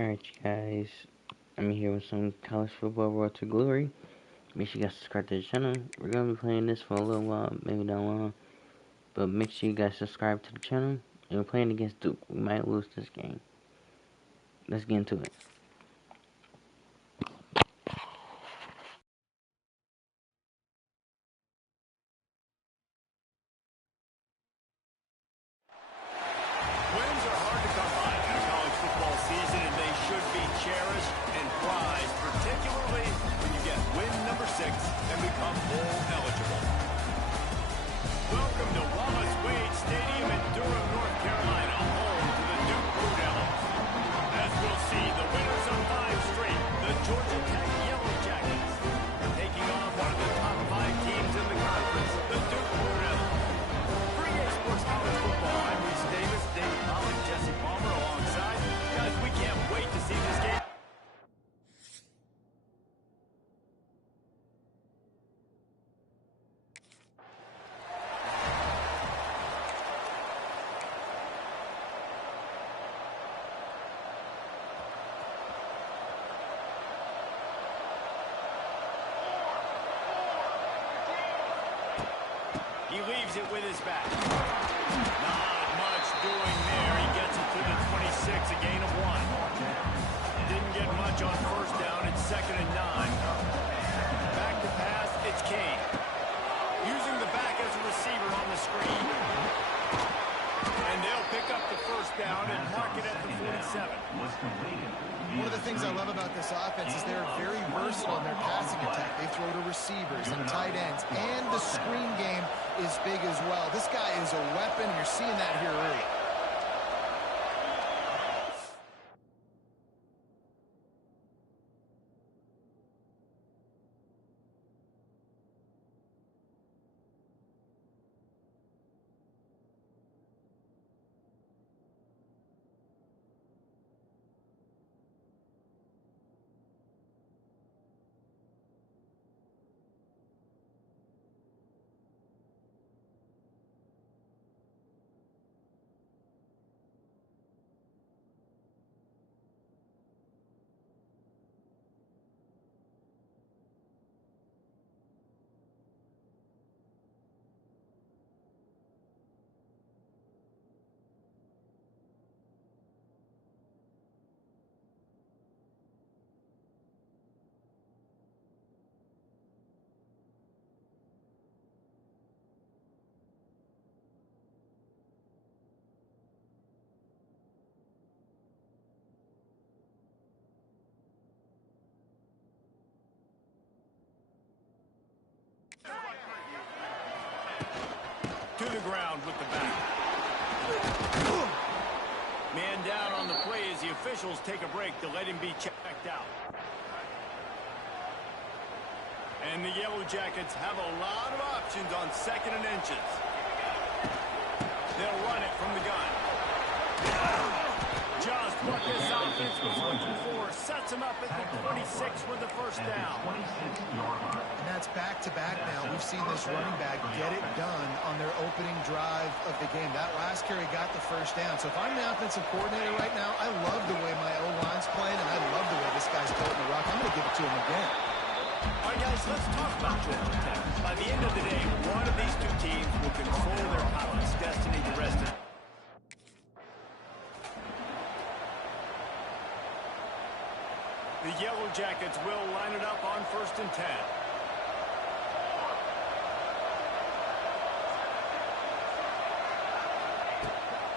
Alright, you guys. I'm here with some college football Road to Glory. Make sure you guys subscribe to the channel. We're gonna be playing this for a little while, maybe not long. But make sure you guys subscribe to the channel. And we're playing against Duke. We might lose this game. Let's get into it. Wins are hard to come by in a college football season, and they should be cherished and prized, particularly when you get win number 6 and become bowl eligible. Welcome to Wallace Wade Stadium in Durham, North Carolina, home to the Duke Blue Devils. As we'll see, the winners of 5 straight, the Georgia Tech Yellow Jackets, are taking on one of the top 5 teams in the conference, the Duke Blue Devils. For EA Sports College Football, I'm Reese Davis, Dave Pollock, Jesse Palmer alongside. Guys, we can't wait to see this game. He leaves it with his back. Not much doing there. He gets it to the 26, a gain of 1. Didn't get much on first down. It's 2nd and 9. Back to pass. It's Kane. Using the back as a receiver on the screen. And they'll pick up the first down and mark it at the 47. One of the things I love about this offense is they're very versatile in their passing attack. They throw to receivers and tight ends, and the screen game is big as well. This guy is a weapon. You're seeing that here early. To the ground with the back. Man down on the play as the officials take a break to let him be checked out. And the Yellow Jackets have a lot of options on 2nd and inches. They'll run it from the gun. Just what this offense was looking for. Sets him up at the 26 with the first down. And that's back-to-back now. We've seen this running back get it done on their opening drive of the game. That last carry got the first down. So if I'm the offensive coordinator right now, I love the way my O-line's playing, and I love the way this guy's toting the rock. I'm going to give it to him again. All right, guys, let's talk about Georgia Tech. By the end of the day, one of these two teams will control their conference destiny the rest of the day. The Yellow Jackets will line it up on 1st and 10.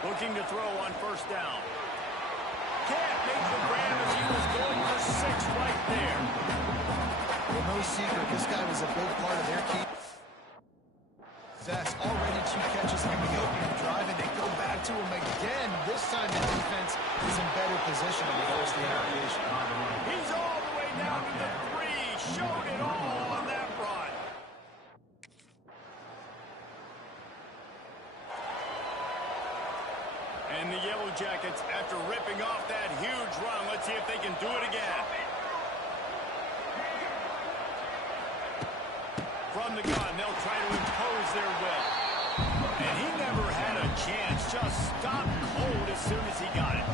Looking to throw on first down. Can't make the grab as he was going for 6 right there. Well, no secret, this guy was a big part of their key. Success. Already 2 catches on the opening drive, and they go back to him again. This time the defense is in better position on the first variation. He's all the way down to the 3. Showed it all on that run. And the Yellow Jackets, after ripping off that huge run, let's see if they can do it again. From the gun, they'll try to impose their will. And he never had a chance. Just stopped cold as soon as he got it.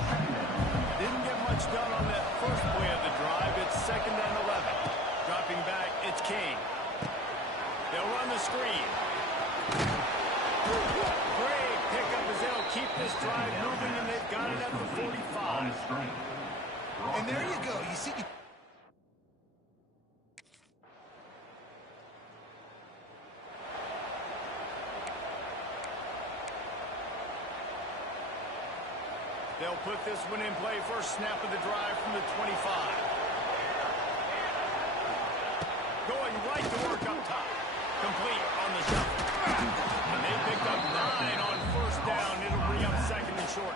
Didn't get much done on that first play of the drive. It's 2nd and 11. Dropping back, it's King. They'll run the screen. Great pickup as they'll keep this drive moving, and they've got it at the 45. And there you go. You see... They'll put this one in play. First snap of the drive from the 25. Going right to work up top. Complete on the shuffle. And they picked up 9 on first down. It'll bring up 2nd and short.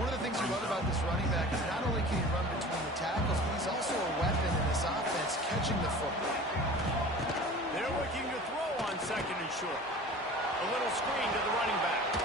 One of the things you love about this running back is not only can he run between the tackles, but he's also a weapon in this offense, catching the football. They're looking to throw on 2nd and short. A little screen to the running back.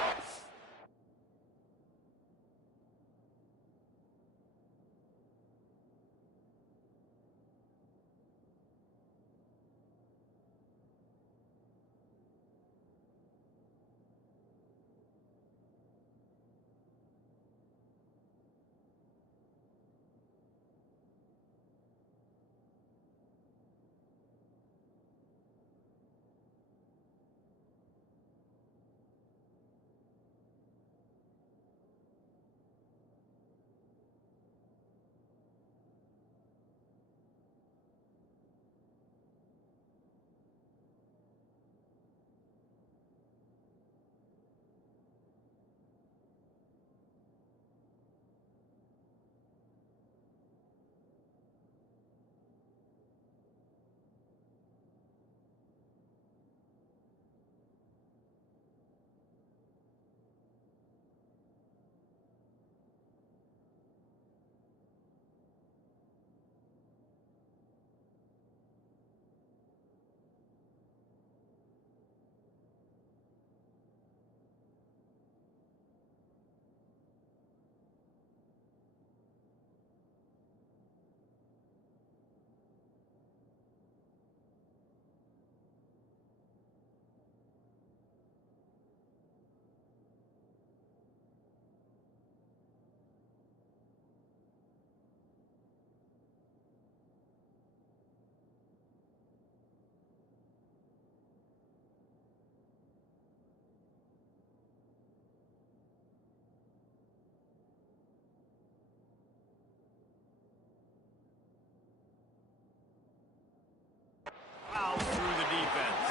Out through the defense.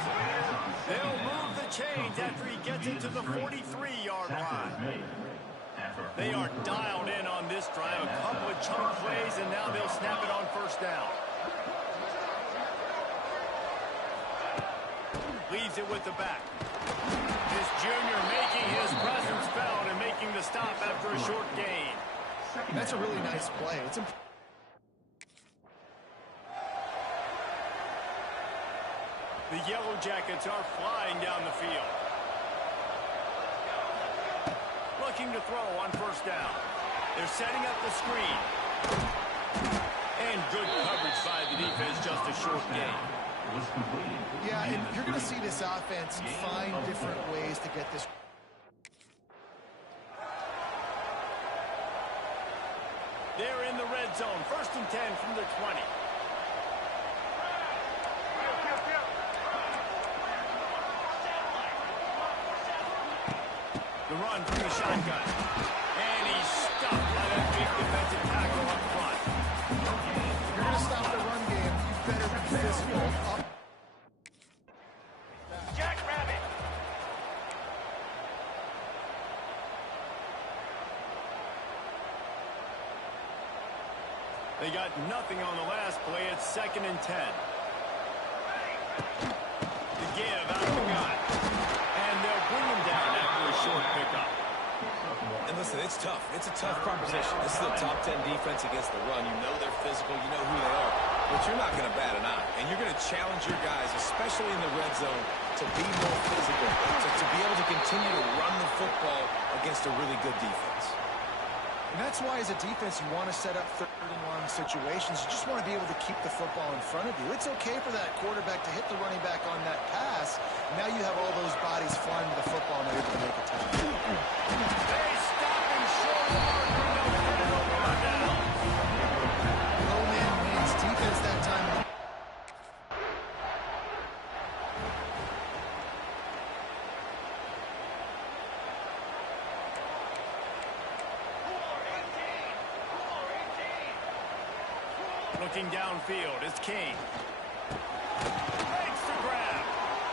They'll move the chains after he gets it to the 43-yard line. They are dialed in on this drive. A couple of chunk plays, and now they'll snap it on first down. Leaves it with the back. This junior making his presence felt and making the stop after a short gain. That's a really nice play. It's The Yellow Jackets are flying down the field. Looking to throw on first down. They're setting up the screen. And good coverage by the defense, just a short gain. Yeah, and you're going to see this offense find different ways to get this. They're in the red zone. 1st and 10 from the 20. The run from the shotgun. And he's stopped by that big defensive tackle up front. If you're going to stop the run game, you better be physical. Jackrabbit. They got nothing on the last play. It's 2nd and 10. The give out of the gun. And they'll bring him down after a short pickup. And listen, it's tough. It's a tough proposition. This is a top 10 defense against the run. You know they're physical. You know who they are. But you're not going to bat an eye. And you're going to challenge your guys, especially in the red zone, to be more physical, to be able to continue to run the football against a really good defense. And that's why, as a defense, you want to set up third and long situations. You just want to be able to keep the football in front of you. It's okay for that quarterback to hit the running back on that pass. Now you have all those bodies flying to the football and they're able to make a tackle. They stop him short of the marker. They'll get it over on down. Low man wins. Defense that time. Looking downfield is King. Makes the grab.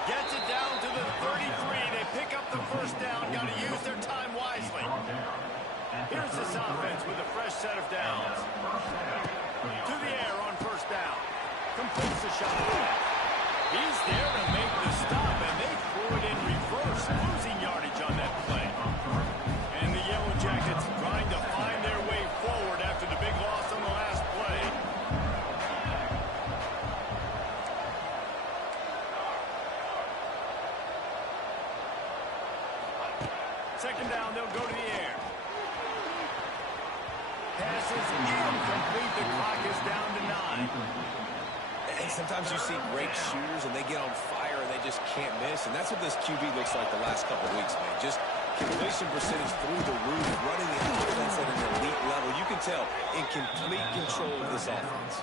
Gets it down to the 33. They pick up the first down. Got to use their time wisely. Here's this offense with a fresh set of downs. To the air on first down. Completes the shot. He's there to make the stop, and they threw it in reverse, losing yardage on that play. And the Yellow Jackets trying to find their way forward after the big loss on the last play. Second down, they'll go to the air. Pass is incomplete. The clock is down to 9. And sometimes you see great shooters and they get on fire and they just can't miss. And that's what this QB looks like the last couple of weeks, man. Just completion percentage through the roof, running the offense at an elite level. You can tell in complete control of this offense.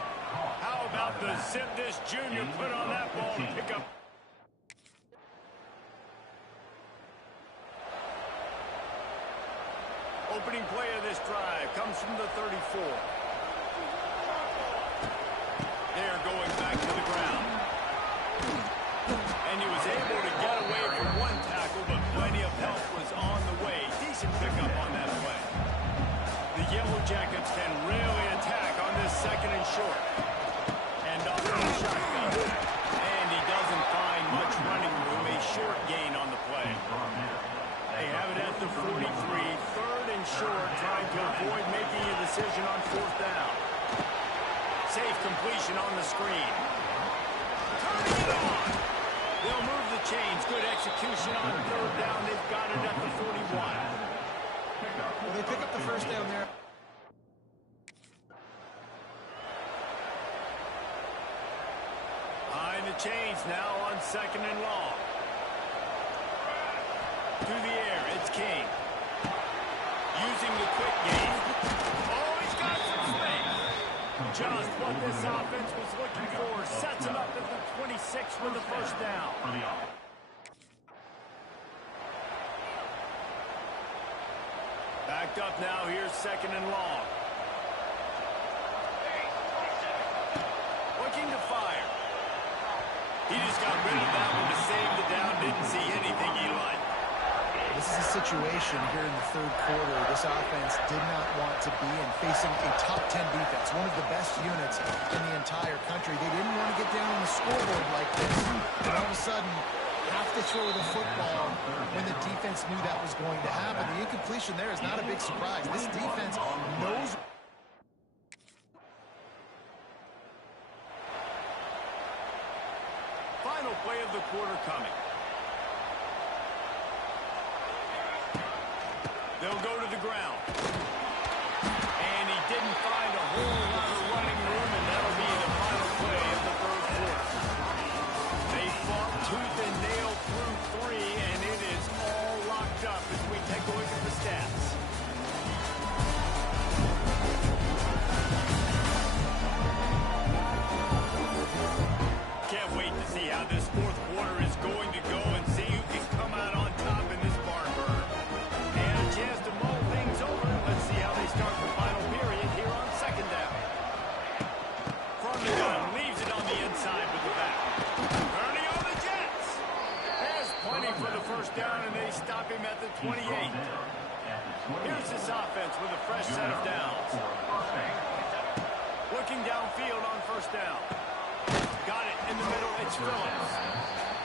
How about the zip this junior put on that ball to pick up? Opening play of this drive comes from the 34. They're going back to the ground. And he was able to get away from one tackle, but plenty of help was on the way. Decent pickup on that play. The Yellow Jackets can really attack on this second and short. And off in the shotgun. And he doesn't find much running room. A short gain on the play. They have it at the 43. Third and short, trying to avoid making a decision on fourth down. Safe completion on the screen. Turning it on. They'll move the chains. Good execution on third down. They've got it at the 41. Well, they pick up the first down there. Behind the chains now on second and long. To the air, it's King. Using the quick game. Oh, he's got some space. Just what this offense was looking for. Sets him up at the 26 for the first down. Backed up now, here's second and long. Looking to fire. He just got rid of that one to save the down. Didn't see anything he liked. This is a situation here in the third quarter this offense did not want to be in, facing a top 10 defense, one of the best units in the entire country. They didn't want to get down on the scoreboard like this, and all of a sudden have to throw the football when the defense knew that was going to happen. The incompletion there is not a big surprise. This defense knows. Final play of the quarter coming. They'll go to the ground. And he didn't find a whole lot of running room, and that'll be the final play of the third quarter. They fought tooth and nail through 3, and it is all locked up as we take a look at the stats. Can't wait to see how this fourth quarter is going to go and see who can come out on top in this barn burner. And a chance to mull things over. Let's see how they start the final period here on second down. From the gun, leaves it on the inside with the back. Turning on the Jets. Has plenty for the first down, and they stop him at the 28. Here's this offense with a fresh set of downs. Looking downfield on first down. Got it in the middle. It's Phillips.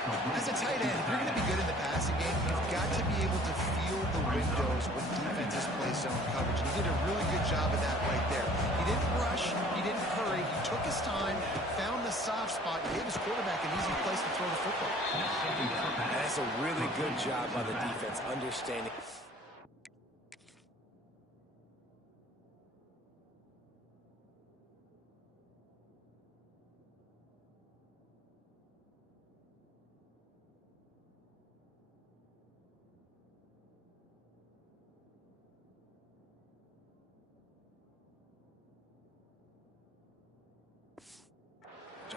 As a tight end, if you're going to be good in the passing game, you've got to be able to feel the windows when defenses play zone coverage. He did a really good job of that right there. He didn't rush. He didn't hurry. He took his time, found the soft spot, and gave his quarterback an easy place to throw the football. That's a really good job by the defense understanding.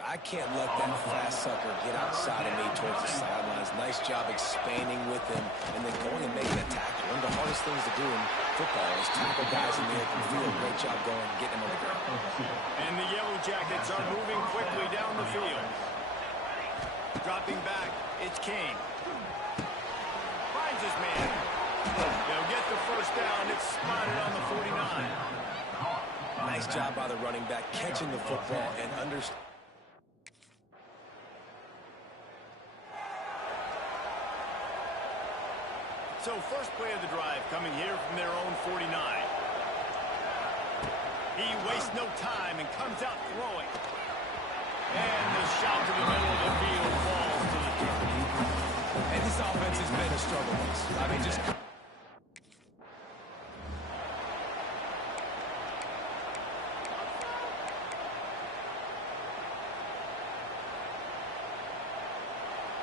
I can't let that fast sucker get outside of me towards the sidelines. Nice job expanding with him and then going and making a tackle. One of the hardest things to do in football is tackle guys in the open field. Great job going and getting them on the ground. And the Yellow Jackets are moving quickly down the field. Dropping back, it's Kane. Finds his man. They'll get the first down. It's spotted on the 49. Nice job by the running back, catching the football and understanding. So first play of the drive coming here from their own 49. He wastes no time and comes out throwing. And the shot to the middle of the field falls to the turf. And this offense has been a struggle bus. I mean, just...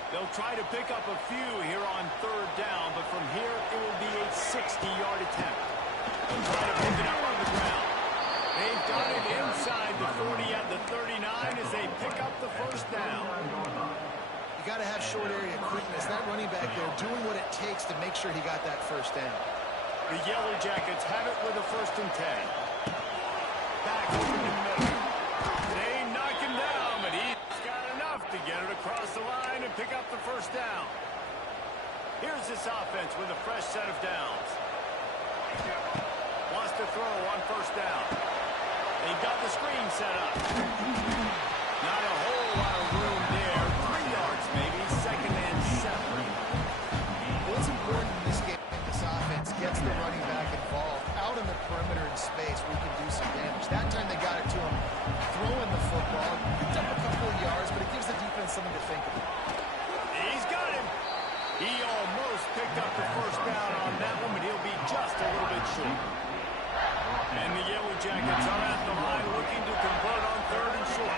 They'll try to pick up a few here on third down, but from here it will be a 60-yard attempt. They'll try to pick it up on the ground. They've got it inside the 40 at the 39 as they pick up the first down. You got to have short area quickness. That running back there doing what it takes to make sure he got that first down. The Yellow Jackets have it with a 1st and 10. Back over the middle. They knock him down, but he's got enough to get it across the line and pick up the first down. Here's this offense with a fresh set of downs. Wants to throw on 1st down. They've got the screen set up. Not a whole lot of room there. 3 yards maybe, 2nd and 7. What's important in this game, this offense gets the running back involved out in the perimeter in space where he can do some damage. That time they got it to him throwing the football. Picked up a couple of yards, but it gives the defense something to think about. He's got him. He almost picked up the first down on that one, but he'll be just a little bit short. And the Yellow Jackets are at the line looking to convert on 3rd and short.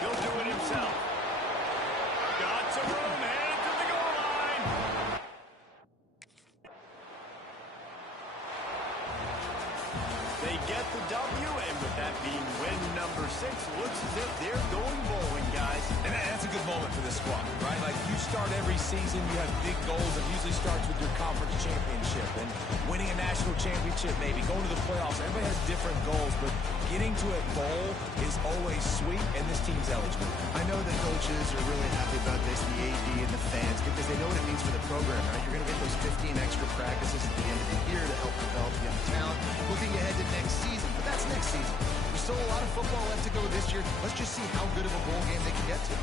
He'll do it himself. Got some room, headed to the goal line. They get the W, and with that being win number 6, looks as if they're going bowling, guys. And that's a good moment for this squad, right? Like, you start every season, you have big goals. It usually starts with your conference championship and winning a national championship, maybe going to the playoffs. Everybody has different goals, but getting to a bowl is always sweet, and this team's eligible. I know the coaches are really happy about this, the AD and the fans, because they know what it means for the program, right? You're going to get those 15 extra practices at the end of the year to help develop young talent. Looking ahead to next season, but that's next season. There's still a lot of football left to go this year. Let's just see how good of a bowl game they can get to.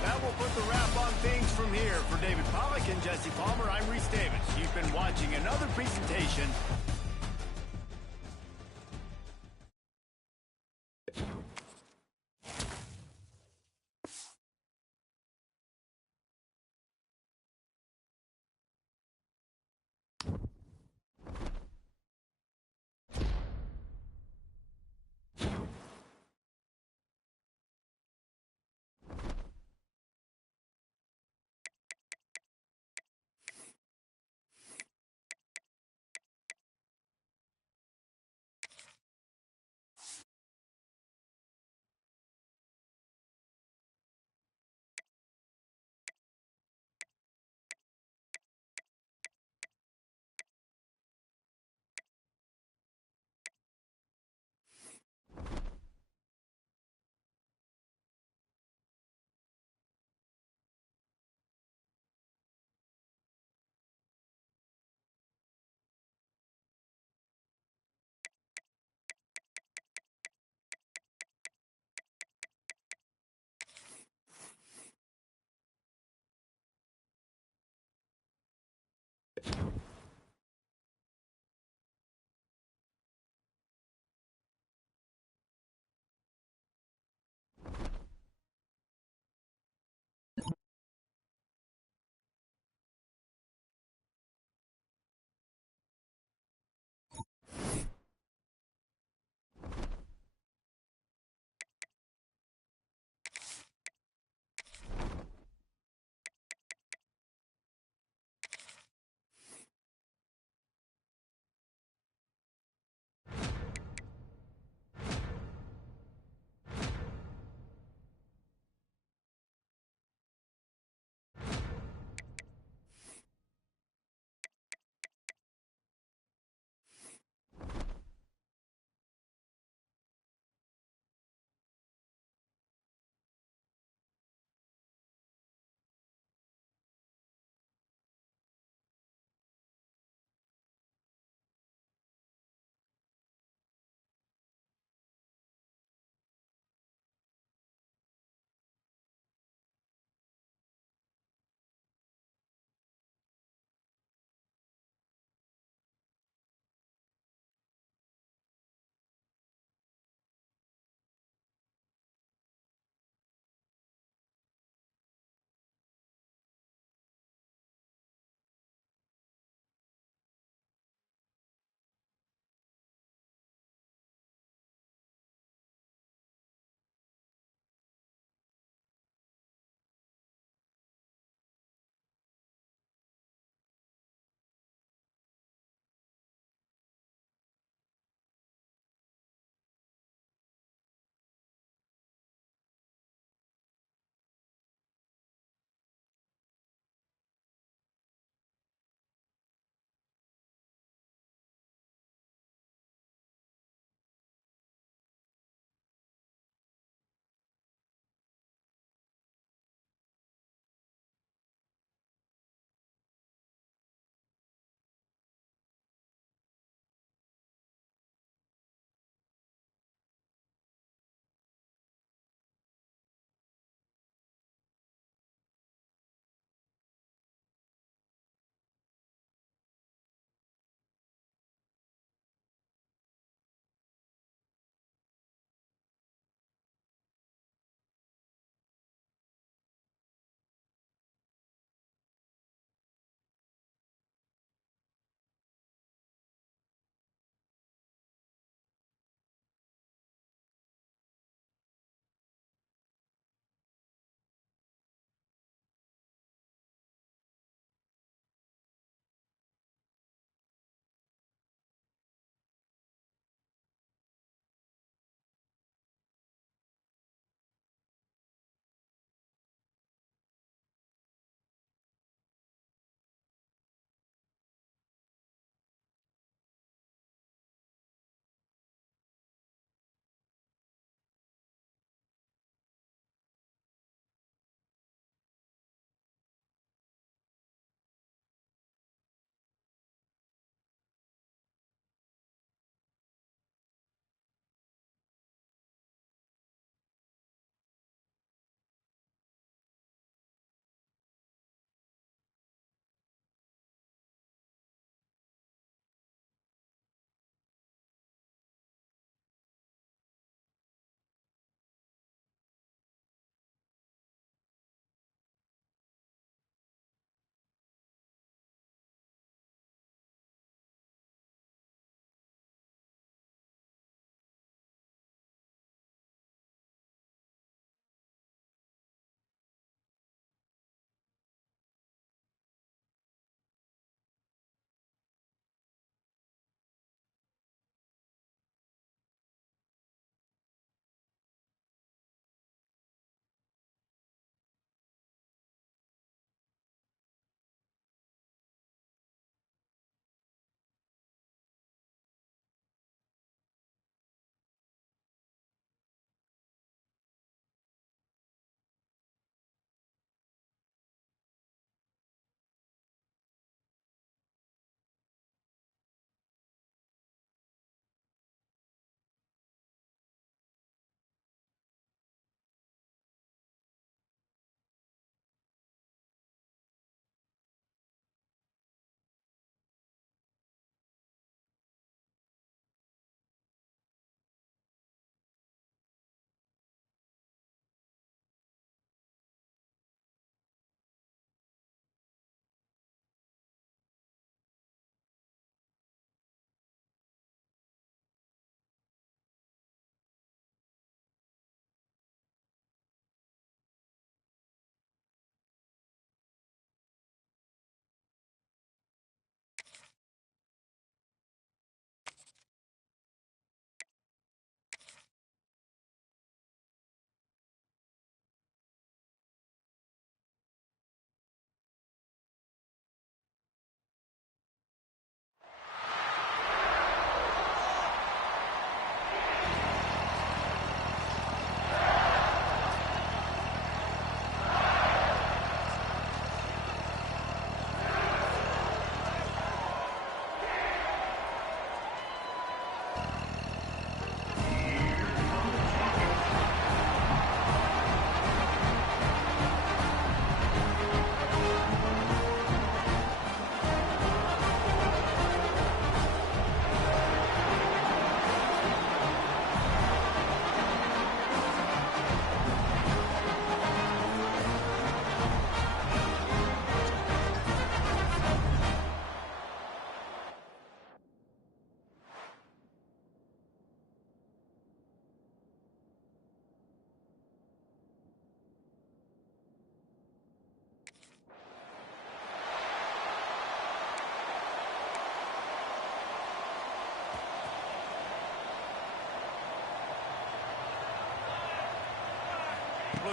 That will put the wrap on things from here. For David Pollack and Jesse Palmer, I'm Reese Davis. You've been watching another presentation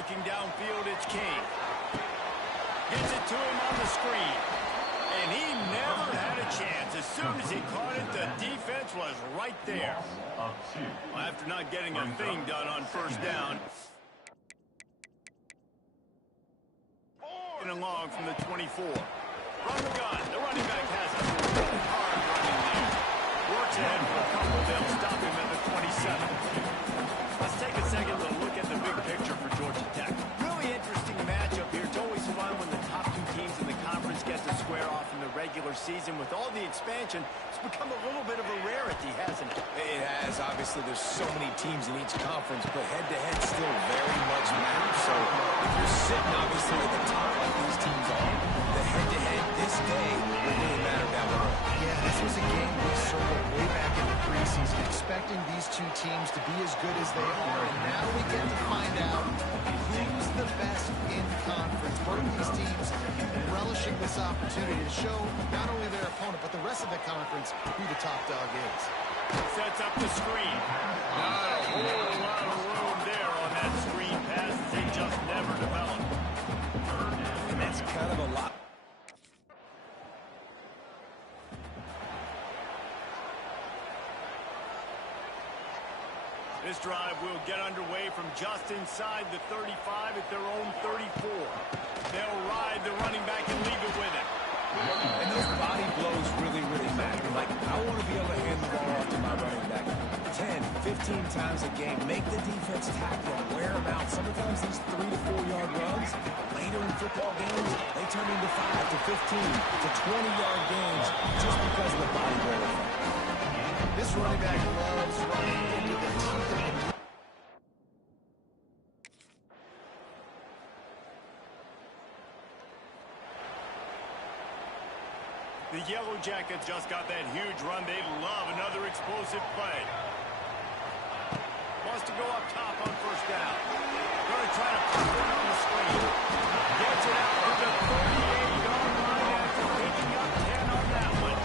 Looking downfield, it's King. Gets it to him on the screen. And he never had a chance. As soon as he caught it, the defense was right there. After not getting a thing done on first down. Along from the 24. From the gun, the running back has a hard running there. Works ahead for a couple. They'll stop him at the 27. Let's take a second to look at the big picture for Georgia Tech. Really interesting matchup here. It's always fun when the top two teams in the conference get to square off in the regular season. With all the expansion, it's become a little bit of a rarity, hasn't it? It has. Obviously, there's so many teams in each conference, but head-to-head still very much matters. So if you're sitting, obviously, at the top like these teams are, the head-to-head this day will really matter down the road. Yeah, this was a game we circled way back in the preseason, expecting these two teams to be as good as they are, and now we get to find out who's the best in conference. Both these teams relishing this opportunity to show not only their opponent, but the rest of the conference who the top dog is. Sets up the screen. Not a whole lot of room there on that screen pass. They just never developed. And that's kind of a lot. This drive will get underway from just inside the 35 at their own 34. They'll ride the running back and leave it with him. And those body blows really, really matter. Like, I want to be able to hand the ball off to my running back 10, 15 times a game. Make the defense tackle them, wear them out. Sometimes these 3 to 4 yard runs, later in football games, they turn into 5 to 15 to 20-yard games just because of the body blow effect. This running back loves running into the teeth of the... The Yellow Jackets just got that huge run. They love another explosive play. Wants to go up top on first down. Going to try to put it on the screen. Gets it out to the 38-yard line after picking up 10 on that one.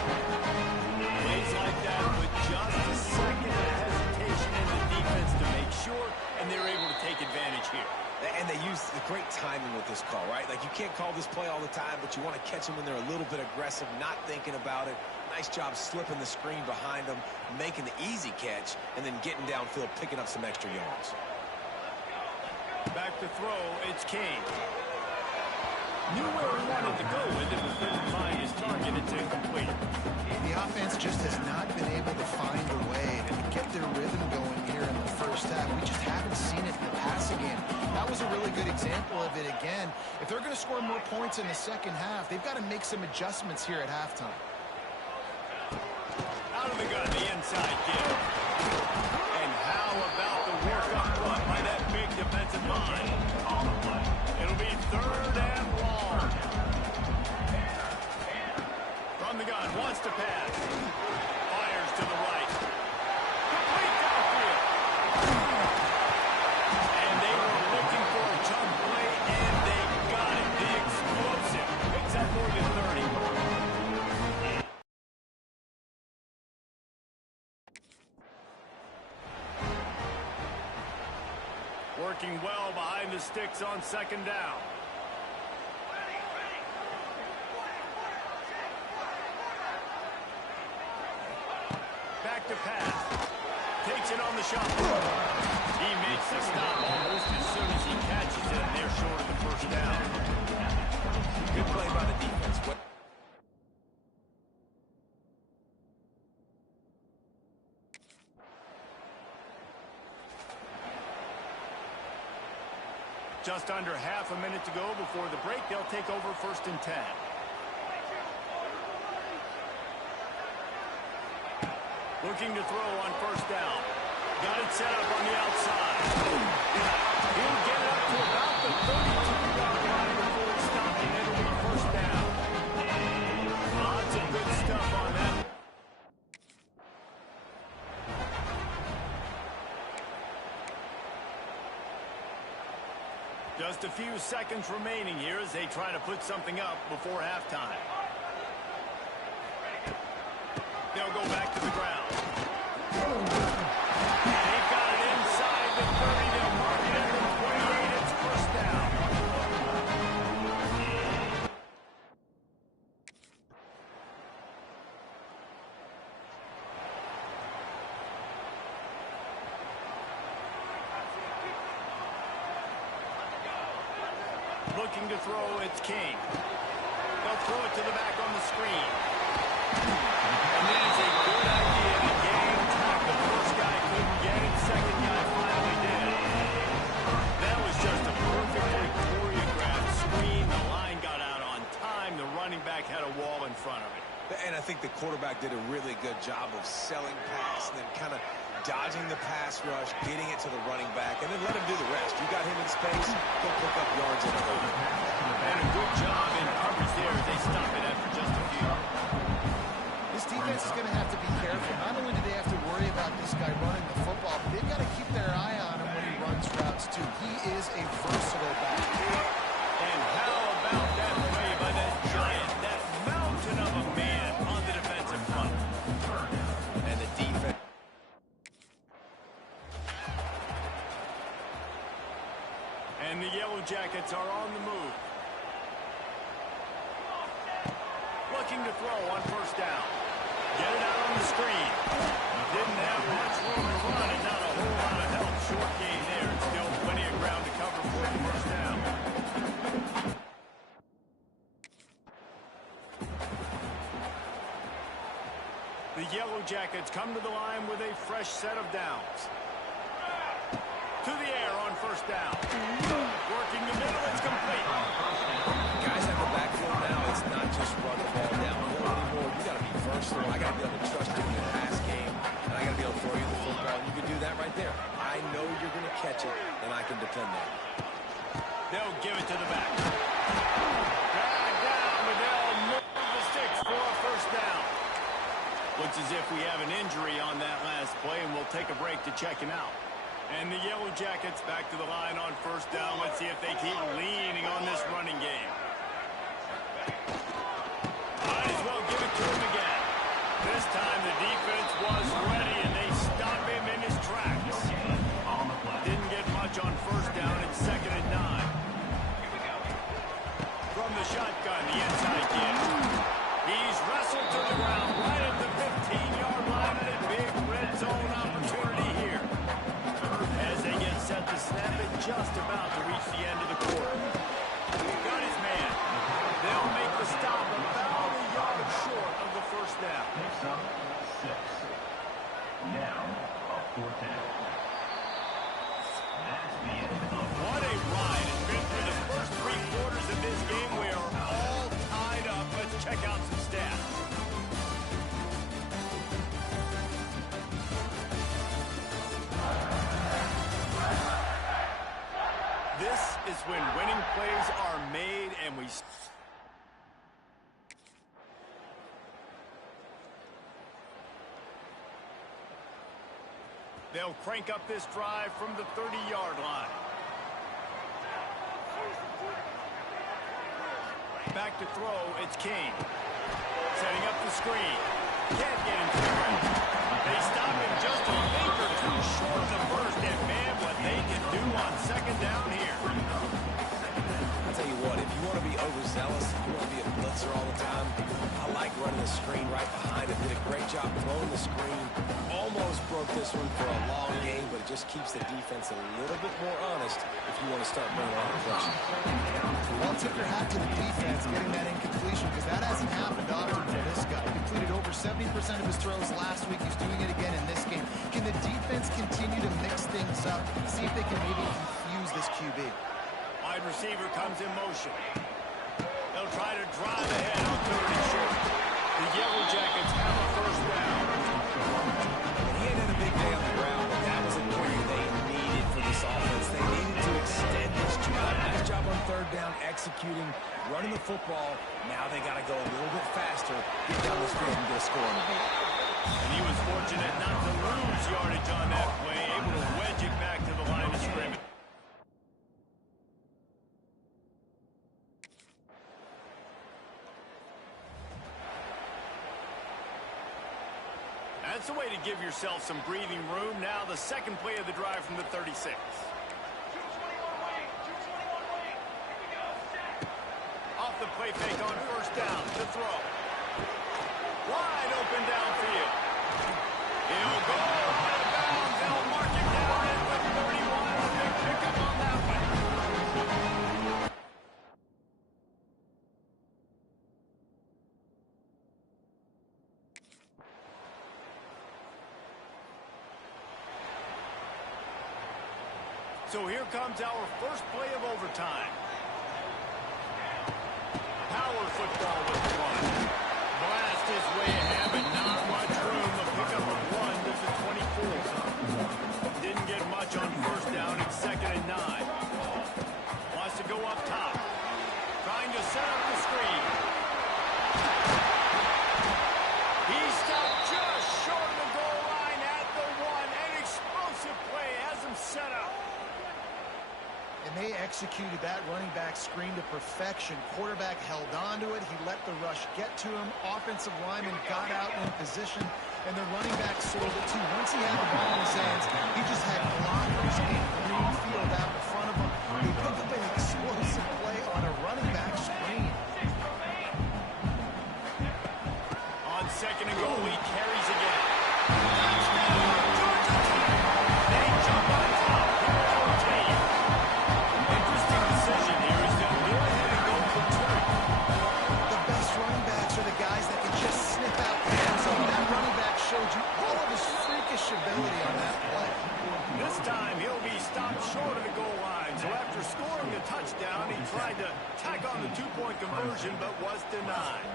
Plays like that with just a second of hesitation in the defense to make sure, and they're able to take advantage here. And they use the great timing with this call, right? Like, you can't call this play all the time, but you want to catch them when they're a little bit aggressive, not thinking about it. Nice job slipping the screen behind them, making the easy catch, and then getting downfield, picking up some extra yards. Back to throw, it's King. Knew where he wanted to go with it, but couldn't find his target. It's incomplete. The offense just has not been able to find a way to get their rhythm going here in the first half. We just haven't seen it in the passing game. That was a really good example of it again. If they're going to score more points in the second half, they've got to make some adjustments here at halftime. Out of the gun, the inside give. And how about the work up front by that big defensive line? It'll be third and long. From the gun, wants to pass. Fires to the right. Complete downfield. And they were looking for a chunk play, and they got it. The explosive. Picks up more than 30. Working well behind the sticks on second down. Back to pass. Takes it on the shot. He makes the stop almost as soon as he catches it, and they're short of the first down. Good play by the defense. Just under half a minute to go before the break. They'll take over 1st and 10. Looking to throw on first down. Got it set up on the outside. He'll get it up to about the 32-yard line before stopping. It'll be first down. Lots of good stuff on that. Just a few seconds remaining here as they try to put something up before halftime. They'll go back to the ground. They've got it inside the 30. They'll mark it at the 28. It's first down. Looking to throw, it's King. They'll throw it to the back on the screen. And that is a good idea to gain track. The first guy couldn't get it, second guy finally did. That was just a perfectly choreographed screen. The line got out on time. The running back had a wall in front of it. And I think the quarterback did a really good job of selling pass and then kind of dodging the pass rush, getting it to the running back, and then let him do the rest. You got him in space, he'll pick up yards in a hurry. And a good job in coverage there as they stop it after just a few. This defense is going to have to be careful. Not only do they have to worry about this guy running the football, but they've got to keep their eye on him when he runs routes, too. He is a versatile back. And how about that play by that giant, that mountain of a man on the defensive front. And the defense. And the Yellow Jackets are on the move. Looking to throw on first down. Get it out on the screen. Didn't have much room to run and not a whole lot of help. Short gain there. Still plenty of ground to cover for the first down. The Yellow Jackets come to the line with a fresh set of downs. To the air on first down. Working the middle, it's complete. Guys have the backfield now. It's not just run the ball downhill anymore. You got to be versatile. I got to be able to trust you in the pass game, and I got to be able to throw you the football. You can do that right there. I know you're going to catch it, and I can depend on it. They'll give it to the back. Drag down, but they'll move the sticks for a first down. Looks as if we have an injury on that last play, and we'll take a break to check him out. And the Yellow Jackets back to the line on first down. Let's see if they keep leaning on this running game. Might as well give it to him again. This time the defense was ready, and they stop him in his tracks. Didn't get much on first down. It's 2nd and 9. From the shotgun, the inside kid. He's wrestled to the ground right at the 15-yard line, and a big red zone opportunity here. As they get set to snap it, just about to reach the end of the quarter. Got his man. They'll make the stop about a yard short of the first down. Next up, 6. Now, up 4 down. That's the end of What a ride it's been for the first 3 quarters of this game. We are all tied up. Let's check out some stats. This is when winning plays are made and we... They'll crank up this drive from the 30-yard line. Back to throw, it's King. Setting up the screen. Can't get him to the ground. They stop him just a length or 2 short of the first, and man, what they can do on 2nd down here. I'll tell you what, if you want to be overzealous, if you want to be a blitzer all the time, I like running the screen right behind it. Did a great job throwing the screen. Almost broke this one for a long game, but it just keeps the defense a little bit more honest if you want to start bringing on the pressure. Well, tip your hat to the defense getting that incompletion, because that hasn't happened often for this guy. He completed over 70% of his throws last week. He's doing it again in this game. Can the defense continue to mix things up, see if they can maybe confuse this QB? Wide receiver comes in motion. They'll try to drive ahead on 3rd and short. The Yellow Jackets have a first down. He had a big day on the ground, but that was a play they needed for this offense. They needed to extend this drive. Nice job on 3rd down, executing, running the football. Now they got to go a little bit faster, get down this field and get a score on the board. And he was fortunate not to lose yardage on that play, able to wedge it back to the line of scrimmage. That's a way to give yourself some breathing room. Now the 2nd play of the drive from the 36. Off the play fake on first down to throw. Wide open downfield. He'll go out of bounds. They'll mark him down at the 31. A big pickup on that one. So here comes our first play of overtime. Power football with the run. Blast his way ahead, but not much room. A pickup of 1 to the 24. Didn't get much on first down. It's 2nd and 9. Wants to go up top. Trying to set up the screen. He stopped just short of the goal line at the 1. An explosive play has him set up. And they executed that running back screen to perfection. Quarterback held on to it. He let the rush get to him. Offensive lineman got out in position, and the running back sold it too. Once he had the ball in his hands, he just had blockers in green field out in front of him. He picked up an explosive play on a running back screen. On 2nd and goal, he carries again. Touchdown, Georgia Tech. They jump on top. Interesting decision here is to go ahead and go for 2. The best running backs are the guys that can just snip out the end zone. That running back showed you all of his freakish ability on that play. This time, he'll be stopped short of the goal line. So after scoring the touchdown, he tried to tack on the 2-point conversion, but was denied.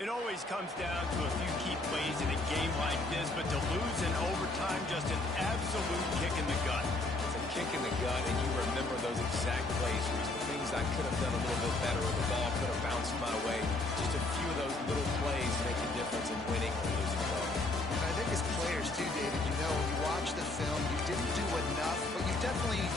It always comes down to a few key plays in a game like this, but to lose in overtime, just an absolute kick in the gut. It's a kick in the gut, and you remember those exact plays, the things I could have done a little bit better, or the ball could have bounced my way. Just a few of those little plays make a difference in winning or losing a game. And I think as players too, David, you know, when you watch the film, you didn't do enough, but you definitely...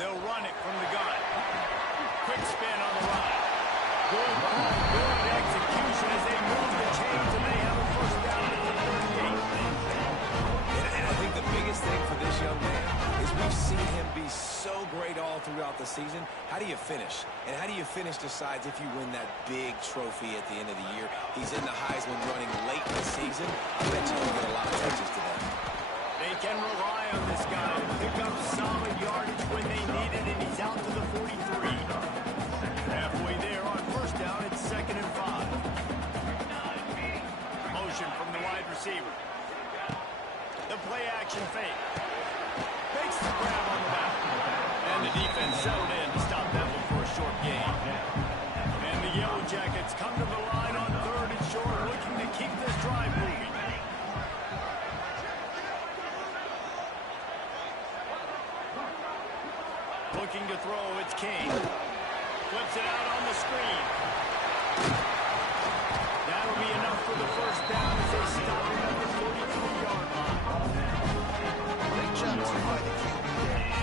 They'll run it from the gun. Quick spin on the run. Good ball, good execution as they move the chains, and they have a first down at the 38. And I think the biggest thing for this young man is we've seen him be so great all throughout the season. How do you finish? And how do you finish decides if you win that big trophy at the end of the year. He's in the Heisman running late in the season. I bet you he'll get a lot of touches today. They can rely on this guy to pick up solid yardage when they need it, and he's out to the 43. Halfway there on first down, it's 2nd and 5. Motion from the wide receiver. The play action fake. Makes the grab on the back. And the defense settled in to stop that one for a short gain. And the Yellow Jackets come to the line on 3rd and short, looking to keep this drive moving. Looking to throw, it's Kane. Flips it out on the screen. That'll be enough for the first down as they stop him at the 43-yard line. Great job too by the QB there.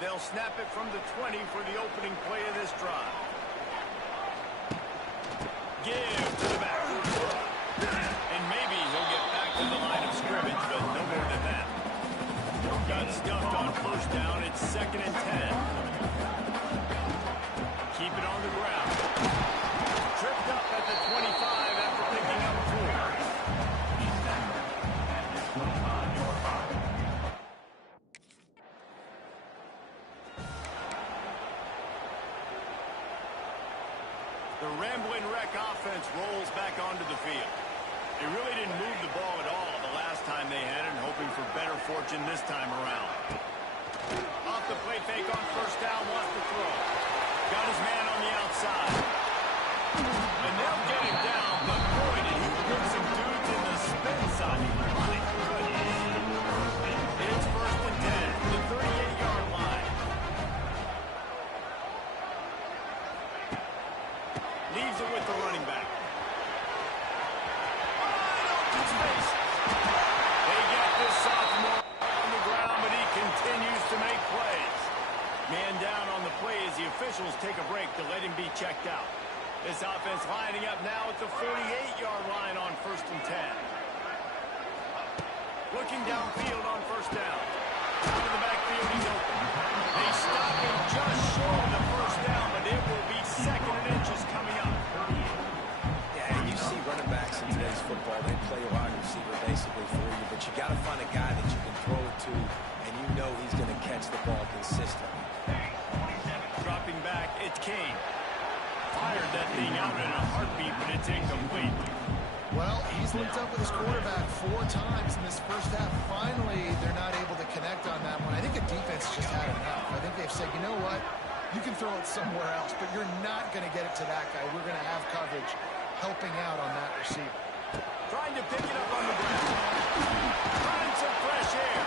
They'll snap it from the 20 for the opening play of this drive. Give to the back. And maybe he'll get back to the line of scrimmage, but no more than that. Got stuffed on first down. It's 2nd and 10. Keep it on the ground. Tripped up at the 25 after picking up 4. The Rambling Wreck offense rolls back onto the field. They really didn't move the ball at all the last time they had it, hoping for better fortune this time around. Off the play fake on first down, wants to throw. Got his man on the outside. And they'll get him down, but boy, did he put some dudes in the spin side. My goodness. It's 1st and 10, the 38-yard line. Leaves it with the running back. They get this sophomore on the ground, but he continues to make plays. Man down on the play as the officials take a break to let him be checked out. This offense lining up now at the 48-yard line on 1st and 10. Looking downfield on first down. Out of the backfield, he's open. They stop him just short of the first down, but it will be 2nd and inches coming up. Yeah, and you see running backs in today's football, they play a wide receiver basically for you, but you got to find a guy that you can throw it to, and you know he's going to catch the ball consistently. Dropping back, it's Kane. Fired that thing out in a heartbeat, but it's incomplete. Well, he's linked up with his quarterback 4 times in this first half. Finally, they're not able to connect on that one. I think the defense just had enough. I think they've said, you know what? You can throw it somewhere else, but you're not going to get it to that guy. We're going to have coverage helping out on that receiver. Trying to pick it up on the ground. Find some fresh air.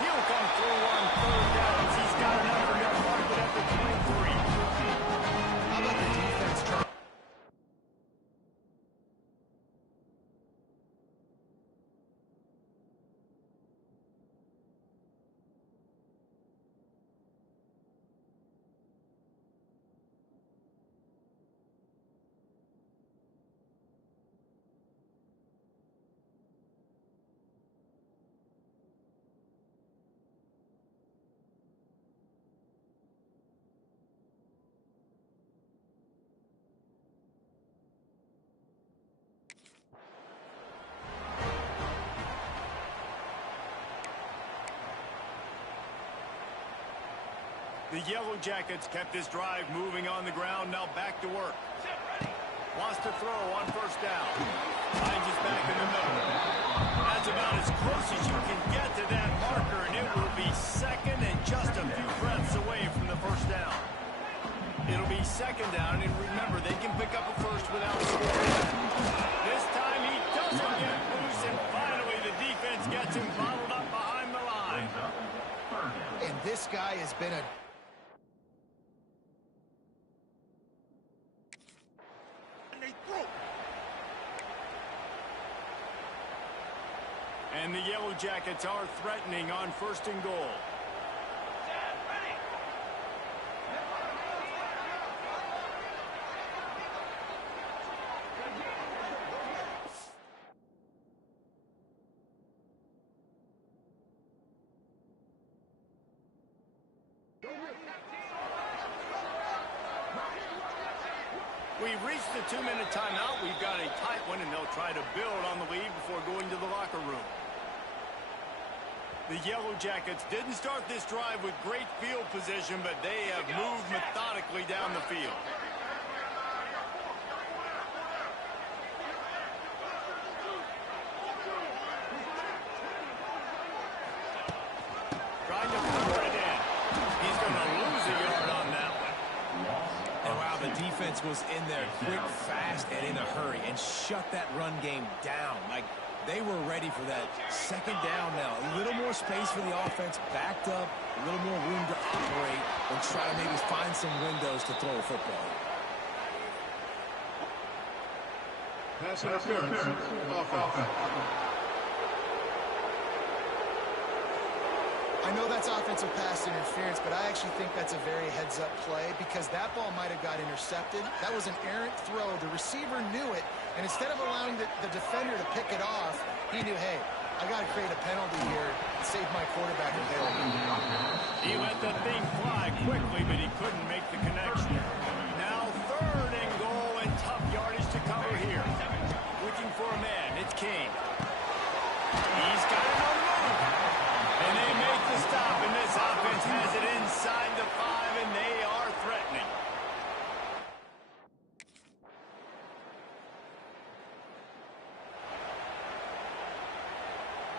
He'll come through on 3rd down as he's got enough to mark it at the 23. How about the defense trying? The Yellow Jackets kept this drive moving on the ground, now back to work. Wants to throw on first down. Finds his back in the middle. That's about as close as you can get to that marker, and it will be 2nd and just a few breaths away from the first down. It'll be 2nd down, and remember, they can pick up a first without scoring. This time he doesn't get loose, and finally the defense gets him bottled up behind the line. And this guy has been a... And the Yellow Jackets are threatening on 1st and goal. We've reached the 2-minute timeout. We've got a tight one, and they'll try to build on the lead before going to the locker room. The Yellow Jackets didn't start this drive with great field position, but they have moved methodically down the field. Trying to cover it in. He's going to lose a yard on that one. And wow, the defense was in there quick, fast, and in a hurry, and shut that run game down. Like, they were ready for that 2nd down now. A little more space for the offense, backed up, a little more room to operate, and try to maybe find some windows to throw a football. Pass interference, offense. I know that's offensive pass interference, but I actually think that's a very heads-up play because that ball might have got intercepted. That was an errant throw. The receiver knew it, and instead of allowing the defender to pick it off, he knew, hey, I got to create a penalty here and save my quarterback a penalty. He let the thing fly quickly, but he couldn't make the connection. Now 3rd and goal and tough yardage to cover here. Looking for a man. It's King. He's got it on the move. And they make the stop, and this offense has it inside the 5, and they are threatening.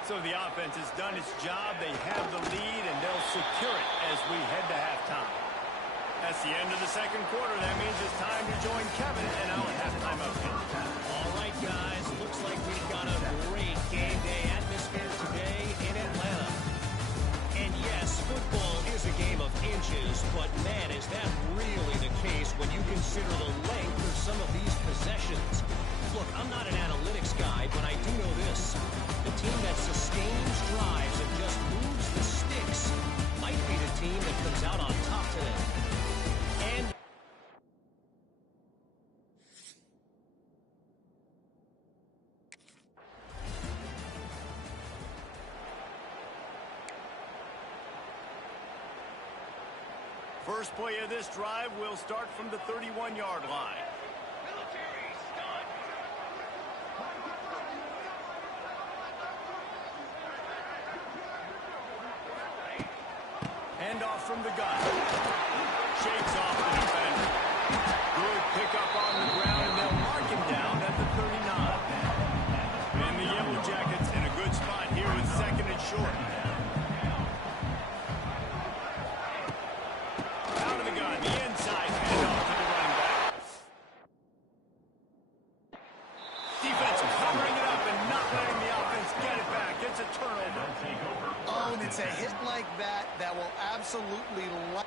So the offense has done its job. They have the lead, and they'll secure it as we head to halftime. That's the end of the 2nd quarter. That means it's time to join Kevin and our halftime update. All right, guys. Looks like we've got a great game day atmosphere today in Atlanta. And yes, football is a game of inches, but man, is that really the case when you consider the length of some of these possessions. Look, I'm not an analytics guy, but I do know this. The team that sustains drives and just moves the sticks might be the team that comes out on top today. And first play of this drive will start from the 31-yard line. Handoff from the gun. Shakes off the defender. Good pickup on the ground, and they'll mark him down at the 39. And the Yellow Jackets in a good spot here with 2nd and short. Out of the gun, the inside handoff to the running back. Defense covering it up and not letting the offense get it back. It's a turnover. Oh, and it's a hit like that that will absolutely light.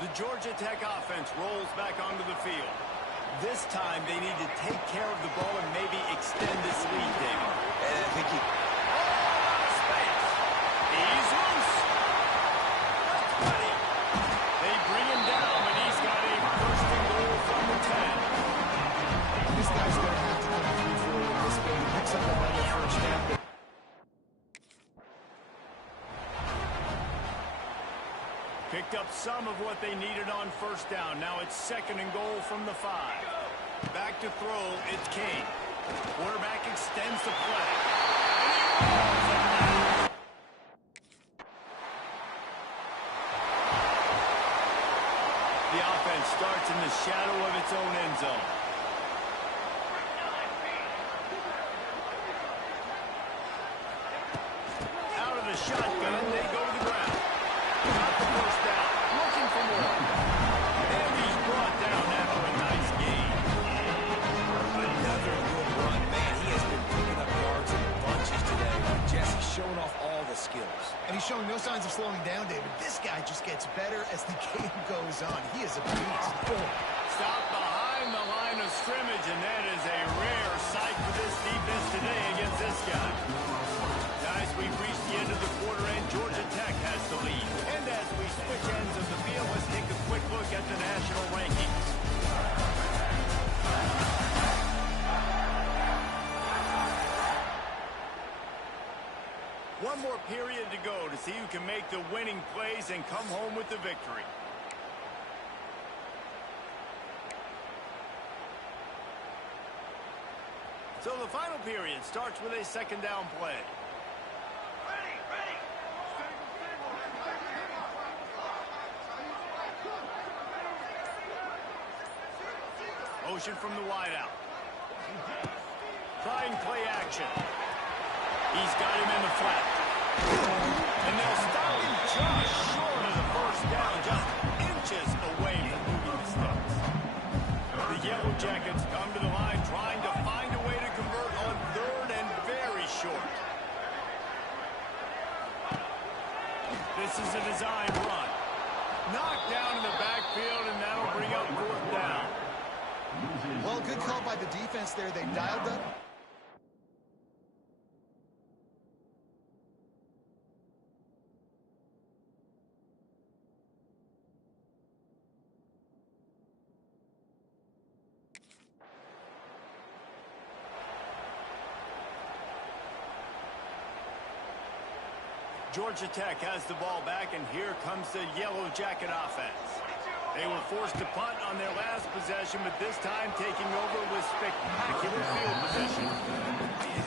The Georgia Tech offense rolls back onto the field. This time they need to take care of the ball and maybe extend this lead, David. And I think he... Oh, space. He's loose. That's funny. They bring him down, but he's got a 1st and goal from the 10. This guy's going to have to come through for in this game. He picks up another 1st down. Picked up some of what they needed on 1st down. Now it's 2nd and goal from the 5. Back to throw, it's King. Quarterback extends the play. The offense starts in the shadow of its own end zone. Out of the shotgun, they go to the ground. Got the 1st down. Looking for more. And he's brought down after a nice gain. Another good run. Man, he has been picking up yards in bunches today. Jesse showing off all the skills. And he's showing no signs of slowing down, David. This guy just gets better as the game goes on. He is a beast. Stop behind. scrimmage, and that is a rare sight for this defense today against this guy. Guys, we've reached the end of the quarter, and Georgia Tech has the lead. And as we switch ends of the field, let's take a quick look at the national rankings. One more period to go to see who can make the winning plays and come home with the victory. So the final period starts with a second down play. Motion from the wideout. Trying play action. He's got him in the flat. And they'll stop him just short of the first down, just inches away from moving the sticks. The Yellow Jackets come to the line trying to find a way to convert on third and very short. This is a design run. Knocked down in the backfield, and that'll bring up fourth down. Well, good call by the defense there. They dialed up. Georgia Tech has the ball back, and here comes the Yellow Jacket offense. They were forced to punt on their last possession, but this time taking over with spectacular field position.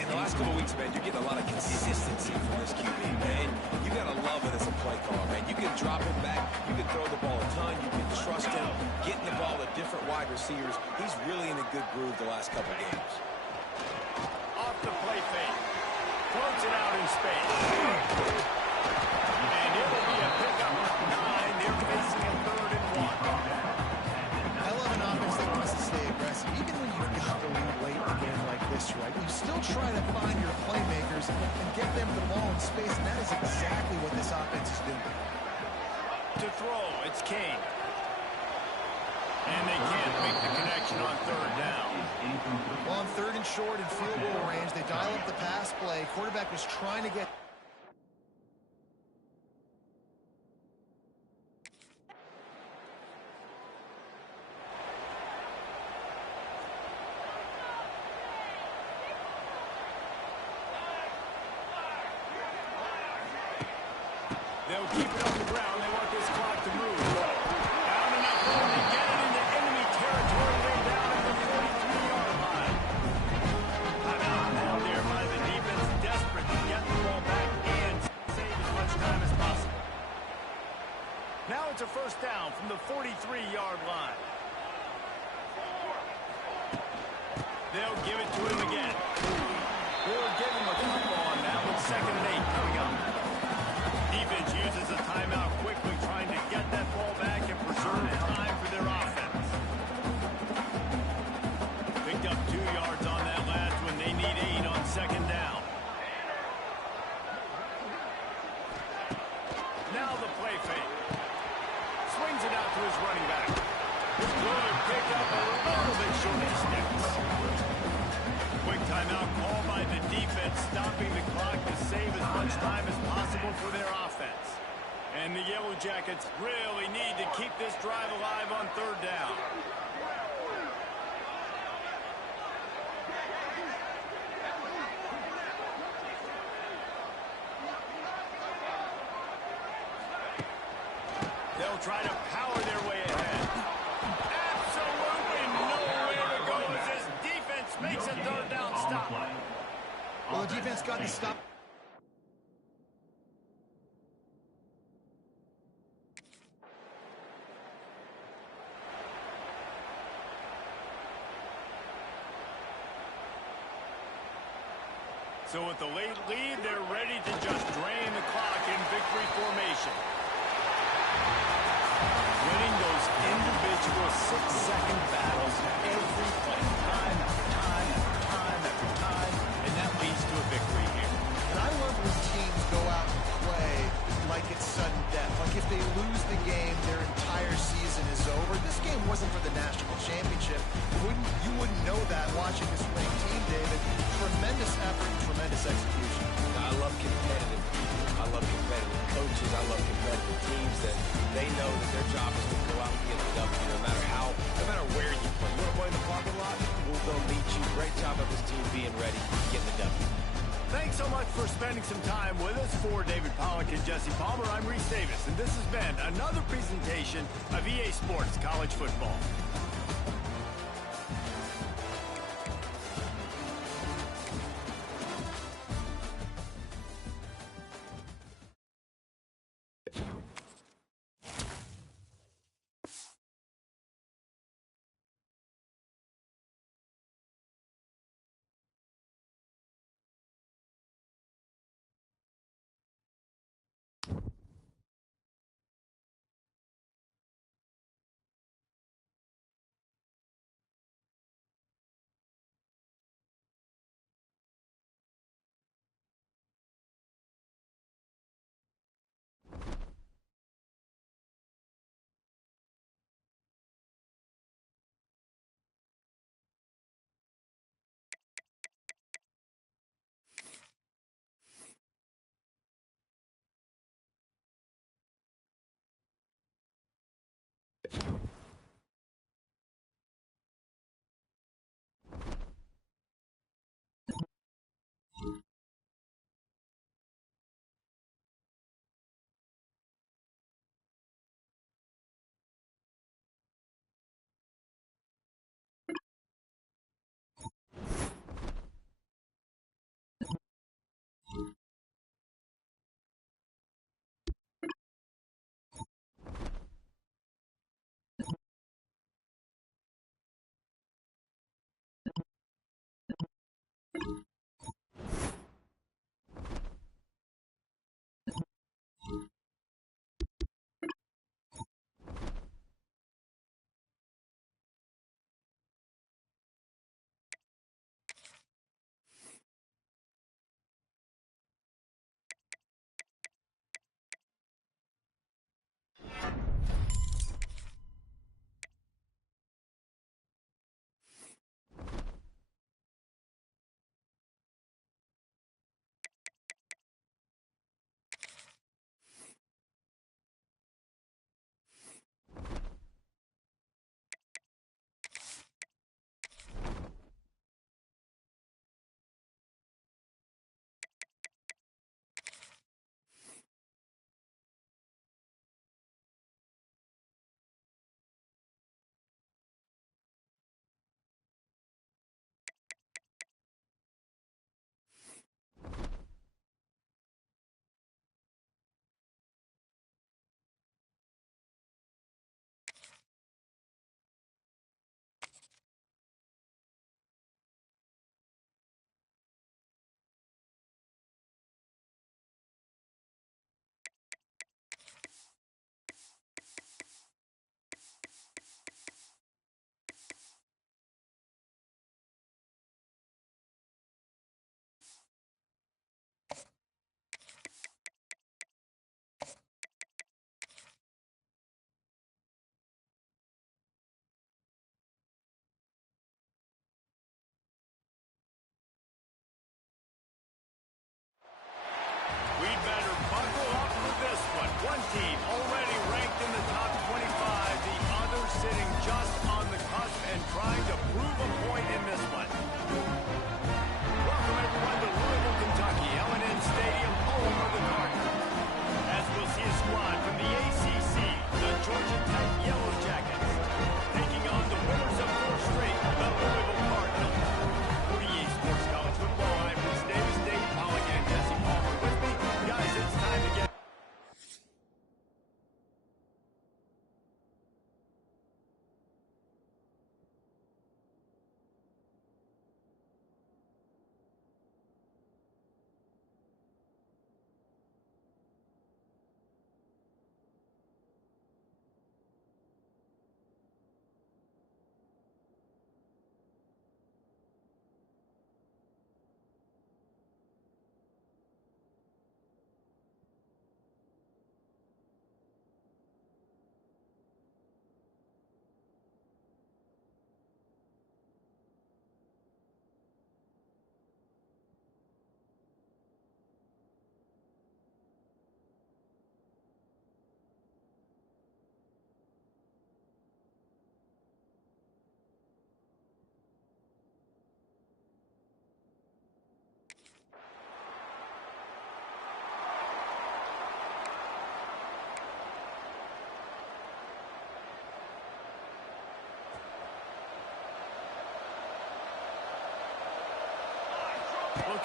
In the last couple of weeks, man, you're getting a lot of consistency from this QB, man. You got to love it as a play caller, man. You can drop him back. You can throw the ball a ton. You can trust him. Getting the ball to different wide receivers. He's really in a good groove the last couple of games. Off the play fake. Floats it out in space. And it will be a pickup of 9. They're facing a 3rd and 1. I love an offense that wants to stay aggressive. Even when you've got the lead late in the game like this, right? You still try to find your playmakers and get them the ball in space, and that is exactly what this offense is doing. To throw, it's King. And they can't make the connection on 3rd down. Well, on 3rd and short and field goal range, they dial up the pass play. Quarterback was trying to get... They'll keep it on the ground. They want this clock to move. Down enough room to get it into enemy territory way down at the 43-yard line. Timeout called there by the defense, desperate to get the ball back and save as much time as possible. Now it's a first down from the 43-yard line. They'll give it to him again. Or give him a couple on that one. 2nd and 8 coming up. Defense uses a timeout quickly, trying to get that ball back and preserve time for their offense. Picked up 2 yards on that last one. They need 8 on 2nd down. Now the play fake. Swings it out to his running back. His brother picked up a little bit short of sticks. Quick timeout call by the defense, stopping the clock to save as much time as possible for their offense. And the Yellow Jackets really need to keep this drive alive on 3rd down. They'll try to power their way ahead. Absolutely nowhere to go as this defense makes a 3rd down stop. Well, the defense got the stop. So with the late lead, they're ready to just drain the clock in victory formation. Winning those individual 6-second battles every play, time after time after time after time, and that leads to a victory here. And I love when teams go out and play like it's sudden death. Like if they lose the game, their entire season is over. This game wasn't for the national championship. You wouldn't because I love competitive teams that they know that their job is to go out and get the W no matter where you play. You want to play in the parking lot? We'll go meet you. Great job of this team being ready, getting the W. Thanks so much for spending some time with us. For David Pollack and Jesse Palmer, I'm Reese Davis, and this has been another presentation of EA Sports College Football. We better buckle up with this one. One team already ranked in the top 25, the other sitting just on the cusp and trying to prove a point in this one. Welcome everyone to Louisville, Kentucky, L&N Stadium, home of the Cardinals. As we'll see a squad from the ACC, the Georgia Tech Yellow Jackets, taking on the winners of 4 straight, the Louisville Cardinals. For EA Sports College Football, I'm Reese Davis, David Pollack, and Jesse Palmer with me. Guys, it's time to get...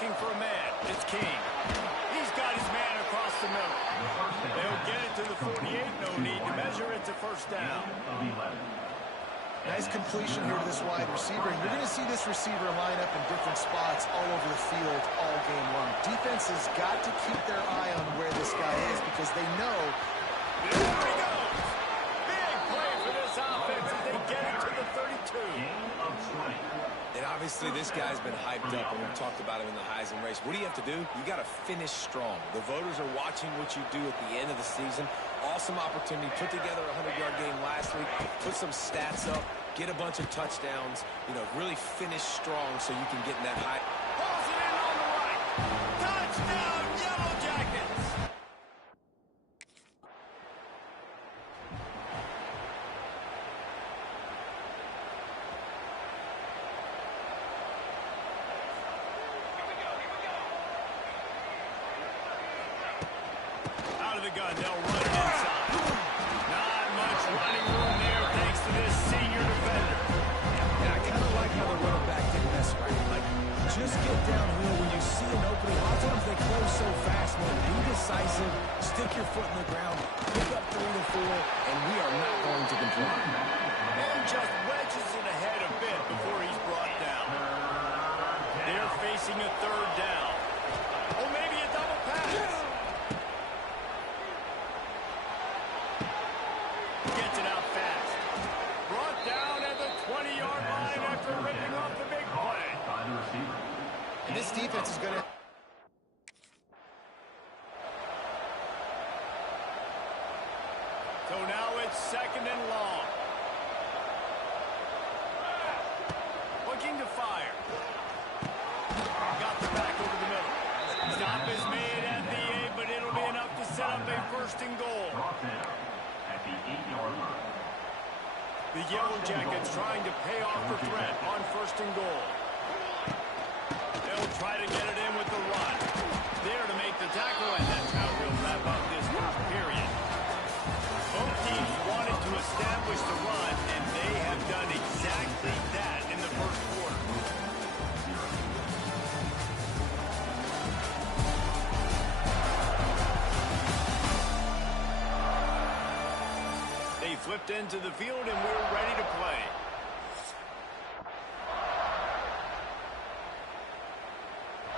looking for a man. It's King. He's got his man across the middle. They'll get it to the 48. No need to measure it to first down. Nice completion here to this wide receiver. And you're going to see this receiver line up in different spots all over the field all game long. Defense has got to keep their eye on where this guy is because they know. There he goes. Big play for this offense as they get it to the 32. And obviously this guy's been hyped up, and we've talked about him in the Heisman race. What do you have to do? You got to finish strong. The voters are watching what you do at the end of the season. Awesome opportunity. Put together a 100-yard game last week. Put some stats up. Get a bunch of touchdowns. You know, really finish strong so you can get in that high. Pulls it in on the right. Touchdown, Yellow Jackets. Out of the gun, they'll run it inside. Not much running room there thanks to this senior defender. And I kind of like how the running back didn't mess around. Like, just get downhill when you see an opening. A lot of times they close so fast, man. Be decisive, stick your foot in the ground, pick up 3 to 4, and we are not going to complain. And just wedges it ahead a bit before he's brought down. They're facing a third down. Oh, maybe a double pass. Gets it out fast. Brought down at the 20-yard line after ripping off the big play. And this defense is going to. So now it's second and long. Looking to fire. Got the back over the middle. Stop is made at the 8, but it'll be enough to set up a first and goal. The Yellow Jackets trying to pay off the threat on first and goal. They'll try to get it in with the run. There to make the tackle, and that's how we'll wrap up this first period. Both teams wanted to establish the run, and they have done exactly that in the first quarter. They flipped into the field, and we're ready to play.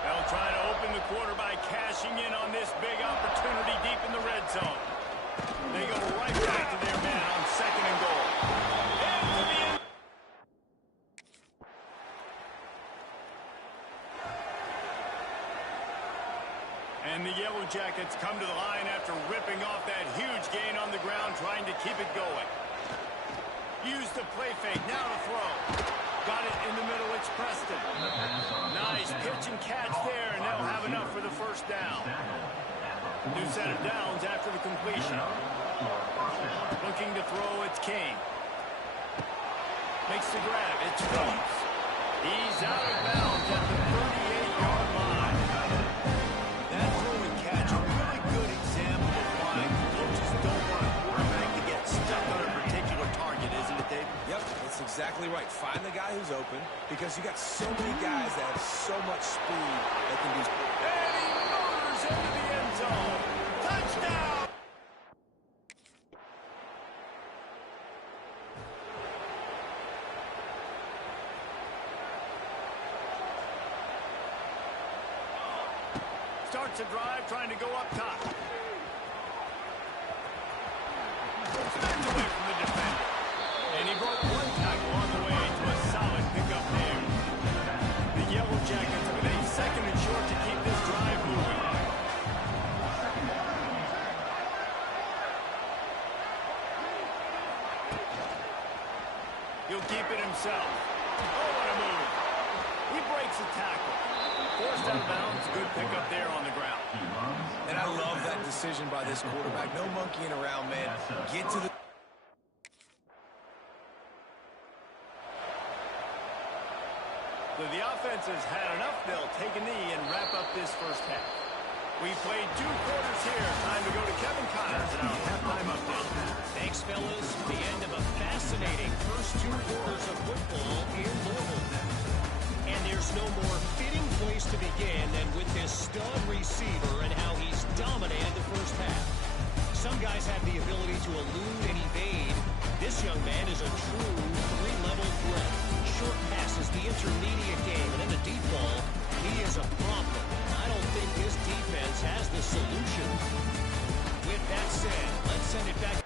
They'll try to open the quarter by cashing in on this big opportunity deep in the red zone. They go right back to their man on second and goal. Into the end. And the Yellow Jackets come to the line after ripping off that huge gain on the ground, trying to keep it going. Use the play fake, now to throw. Got it in the middle, it's Preston. Nice pitch and catch there, and they'll have enough for the first down. New set of downs after the completion. Looking to throw, it's King. Makes the grab, it's Phillips. He's out of bounds at the 38-yard line. That throw and catch, a really good example of why coaches don't want a quarterback to get stuck on a particular target, isn't it, Dave? Yep, that's exactly right. Find the guy who's open because you got so many guys that have so much speed that can do. And he motors into the end zone. Touchdown! Starts a drive trying to go up top. Backed away from the defender. And he broke one tackle on the way to a solid pickup there. The Yellow Jackets with a second and short to keep this drive moving. He'll keep it himself. Oh, what a move. He breaks a tackle. Forced out of bounds. Good pickup there on the ground. And I love that decision by this quarterback. No monkeying around, man. Get to the... The offense has had enough. They'll take a knee and wrap up this first half. We played 2 quarters here. Time to go to Kevin Connors and our halftime update. Thanks, fellas. The end of a fascinating first 2 quarters of football in Louisville. And there's no more fitting place to begin than with this stud receiver and how he's dominated the first half. Some guys have the ability to elude and evade. This young man is a true three-level threat. Short passes, the intermediate game, and in the deep ball, he is a problem. I don't think this defense has the solution. With that said, let's send it back.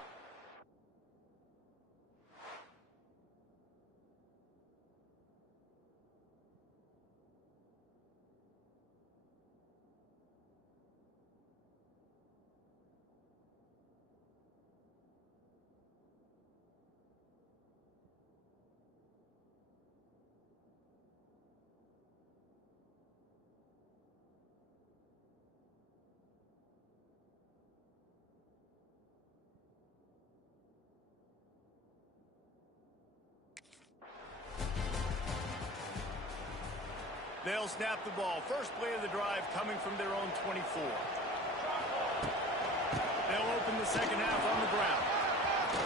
They'll snap the ball. First play of the drive coming from their own 24. They'll open the second half on the ground.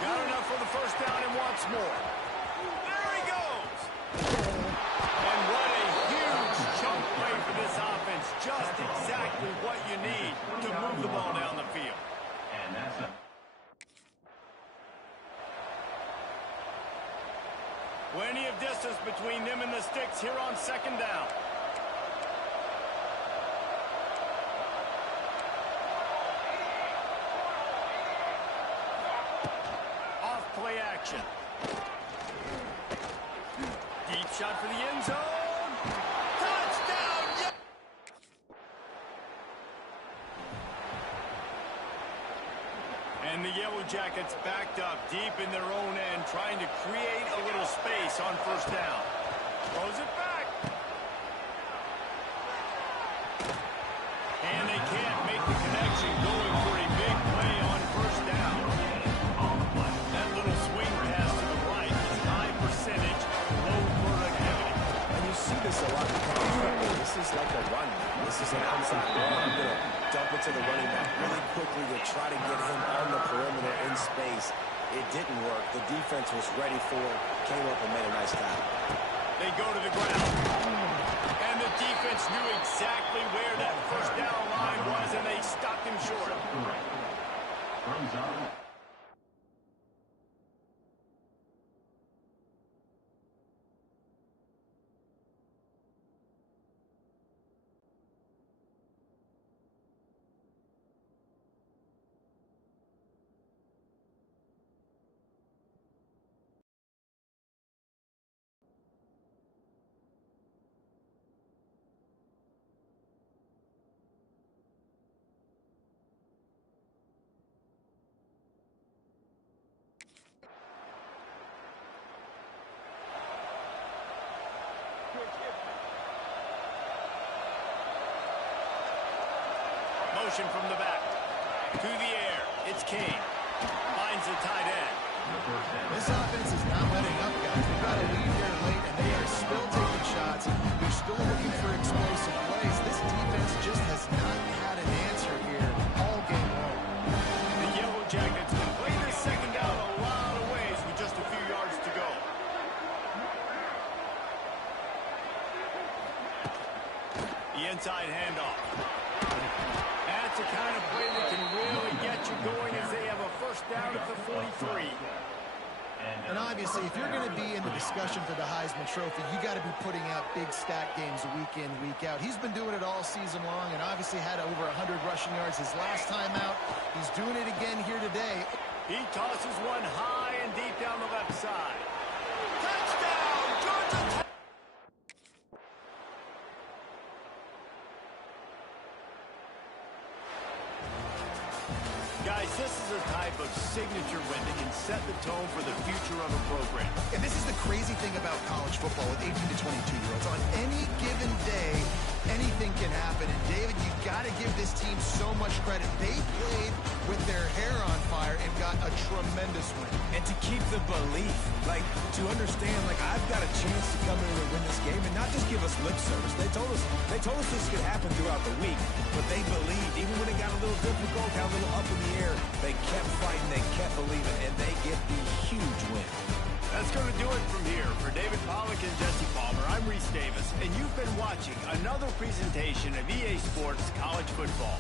Got enough for the first down and wants more. There he goes! And what a huge chunk play for this offense. Just exactly what you need to move the ball down the field. And that's a Plenty of distance between them and the sticks here on second down. Off play action. Deep shot for the end zone. Touchdown! Yeah! And the Yellow Jackets backed up deep in their own end, trying to create a little space on first down. Throws it back. And they can't make the connection, going for a big play on first down. That little swing pass to the right is high percentage, low productivity. And you see this a lot. This is like a run. This is an outside run. I'm going to dump it to the running back really quickly to try to get him on the perimeter in space. It didn't work. The defense was ready for it. Came up and made a nice tackle. They go to the ground. And the defense knew exactly where that first down line was, and they stopped him short. from Zone. Motion from the back. To the air. It's Kane. Finds the tight end. This offense is not letting up, guys. They've got a lead here late, and they are still taking shots. They're still looking for explosive plays. This defense just has not had an answer here all game long. The Yellow Jackets can play this second down a lot of ways with just a few yards to go. The inside handoff. That's the kind of play that can really get you going as they have a first down at the 43. And obviously, if you're going to be in the discussion for the Heisman Trophy, you got to be putting out big stat games week in, week out. He's been doing it all season long and obviously had over 100 rushing yards his last time out. He's doing it again here today. He tosses one high and deep down the left side. Touchdown, Georgia Tech! Guys, this is a type of signature win that can set the tone for the future of a program. And this is the crazy thing about college football with 18 to 22-year-olds. On any given day, anything can happen. And David, you got to give this team so much credit. They played with their hair on fire and got a tremendous win. And to keep the belief, like to understand, like I've got a chance to come in and win this game and not just give us lip service. They told us this could happen throughout the week, but they believed even when it got a little difficult, got a little up in the air, they kept fighting, they kept believing, and they get the huge win. That's going to do it from here. For David Pollack and Jesse Palmer, I'm Reese Davis, and you've been watching another presentation of EA Sports College Football.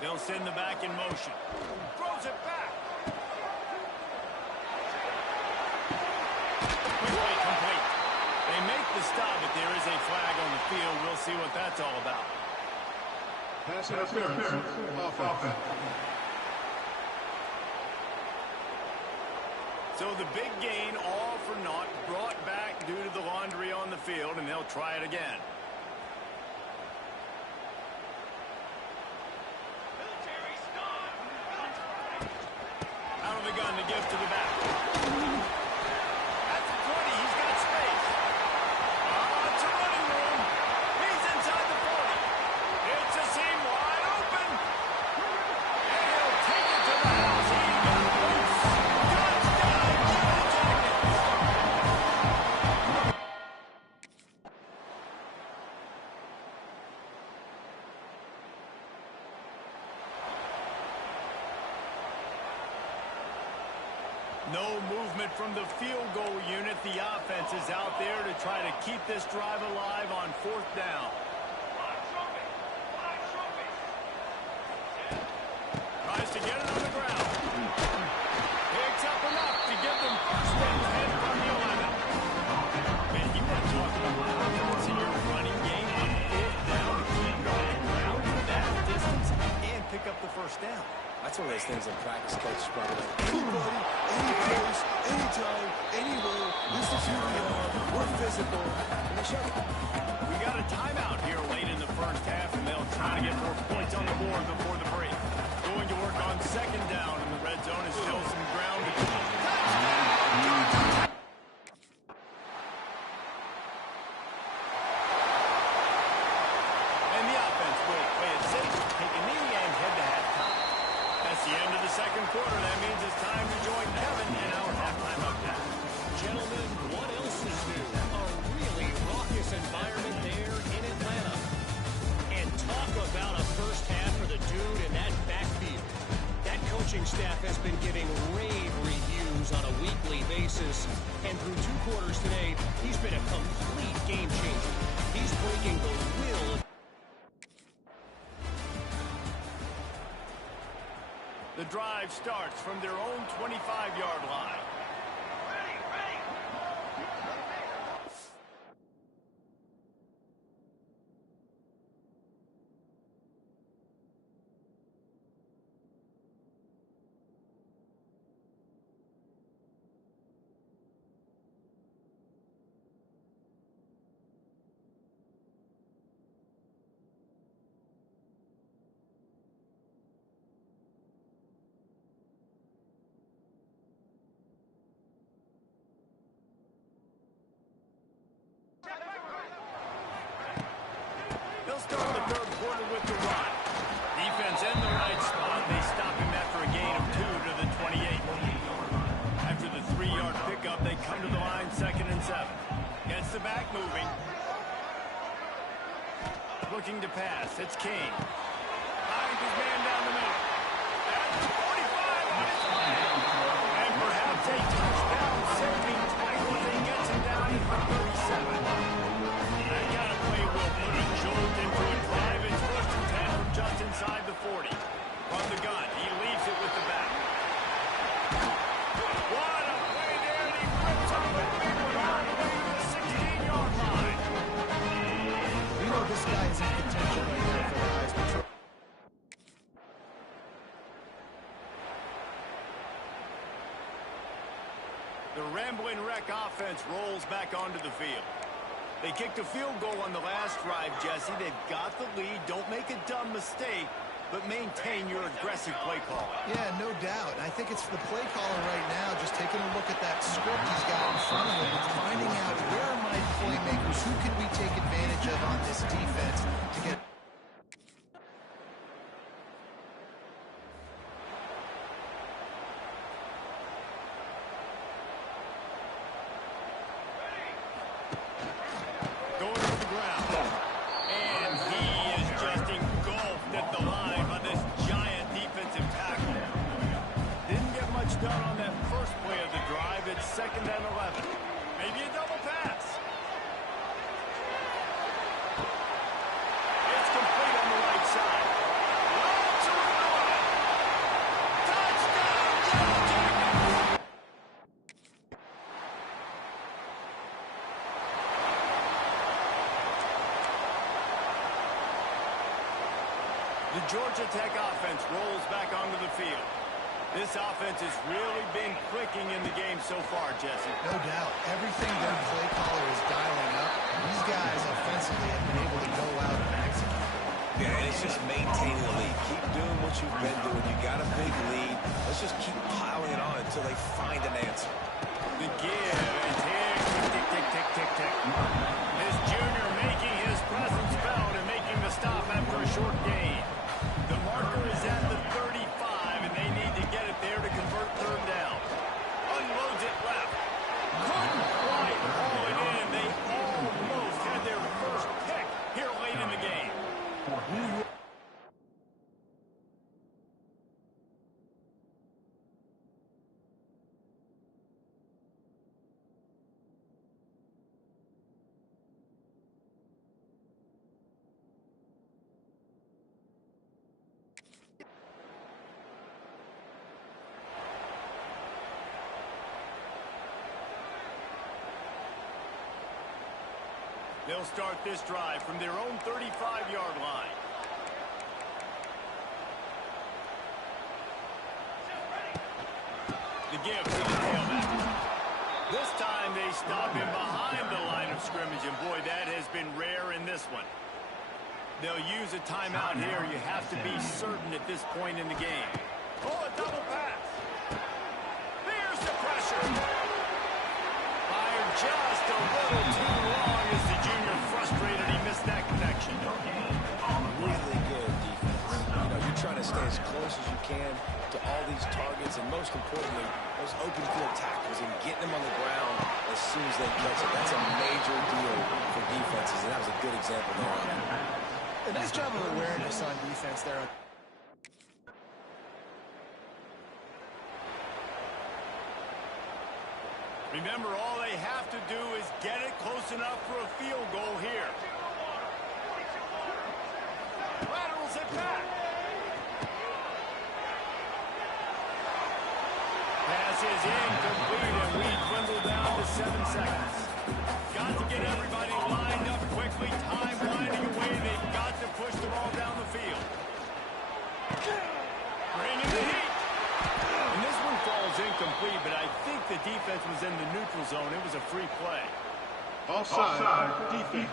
They'll send the back in motion. Throws it back. Quickly complete. They make the stop, but there is a flag on the field. We'll see what that's all about. Pass interference. Offense. So the big gain, all for naught, brought back due to the laundry on the field, and they'll try it again. Out of the gun to give to the back. At the 20, he's got space. It's a running room. He's inside the 40. It's a seam wide open. And he'll take it to the house. He got loose. Touchdown, Yellow Jackets. No movement from the field goal unit. The offense is out there to try to keep this drive alive on 4th down. Tries to get it on the ground. Picks up enough to give them first and 10 from the 11. Man, you want to talk about confidence in your running game on 4th down to keep it on the ground for that distance and pick up the first down. That's one of those things in practice, coaches probably like, anybody, any place, anytime, anywhere, this is who we are, we're physical, and they show it. We got a timeout here late in the first half, and they'll try to get more points on the board before the break. Going to work on 2nd down, and the red zone is still some ground to cover. And the offense will play it safe, take a knee, and head to halftime. That's the end of the second quarter. That means it's time to join Kevin in our halftime update. Gentlemen, what else is new? A really raucous environment there in Atlanta. And talk about a first half for the dude in that backfield. That coaching staff has been giving rave reviews on a weekly basis. And through 2 quarters today, he's been a complete game changer. He's breaking the will of The drive starts from their own 25-yard line. They'll start the third quarter with the run. Defense in the right spot. They stop him after a gain of 2 to the 28. After the 3-yard pickup, they come to the line 2nd and 7. Gets the back moving. Looking to pass. It's King. Finds his man down the middle. That's 45 on his way. And perhaps a touchdown saving tackle as he gets him down at the 37. That kind of play will put a jolt into a drive. It's 1st and 10 from just inside the 40. From the gun, he leaves it with the back. What a play there, and he rips up a big one all the way to the 16-yard line. You know this guy is in contention right now for the Heisman Trophy. The Ramblin' Wreck offense rolls back onto the field. They kicked a field goal on the last drive, Jesse. They've got the lead. Don't make a dumb mistake, but maintain your aggressive play call. Yeah, no doubt. I think it's the play caller right now just taking a look at that script he's got in front of him and finding out where are my playmakers, who can we take advantage of on this defense to get... Going to the ground. And he is just engulfed at the line by this giant defensive tackle. Didn't get much done on that first play of the drive. It's 2nd and 11. Maybe a double pass. It's complete on the right side. Well to the line. Touchdown, Yellow Jackets! The Georgia Tech offense rolls back onto the field. This offense has really been clicking in the game so far, Jesse. No doubt. Everything their play caller is dialing up, these guys offensively have been able to go out and execute. Yeah, and it's just maintaining the lead. Keep doing what you've been doing. You got a big lead. Let's just keep piling it on until they find an answer. The give and tick, tick, tick, tick, tick, tick. This junior making his presence felt and making the stop after a short gain. The marker is at the 35, and they need to get it there to convert third down. Unloads it left. Couldn't quite haul it in. They almost had their first pick here late in the game. They'll start this drive from their own 35-yard line. The give to the tailback. This time they stop him behind the line of scrimmage, and boy, that has been rare in this one. They'll use a timeout here. You have to be certain at this point in the game. Oh, a double pass. There's the pressure. Fired just a little too long as the junior frustrated. He missed that connection. Really good defense. You know, you're trying to stay as close as you can to all these targets, and most importantly, those open field tackles and getting them on the ground as soon as they catch it. That's a major deal for defenses, and that was a good example there. A nice job of awareness on defense there. Remember, all they have to do is get it close enough for a field goal here. Laterals it back. Pass is incomplete, and we dwindle down to 7 seconds. Got to get everybody lined up quickly. Time winding away. They've got to push the ball down the field. Bringing the heat. And this one falls incomplete, but I think the defense was in the neutral zone. It was a free play. Offside, defense.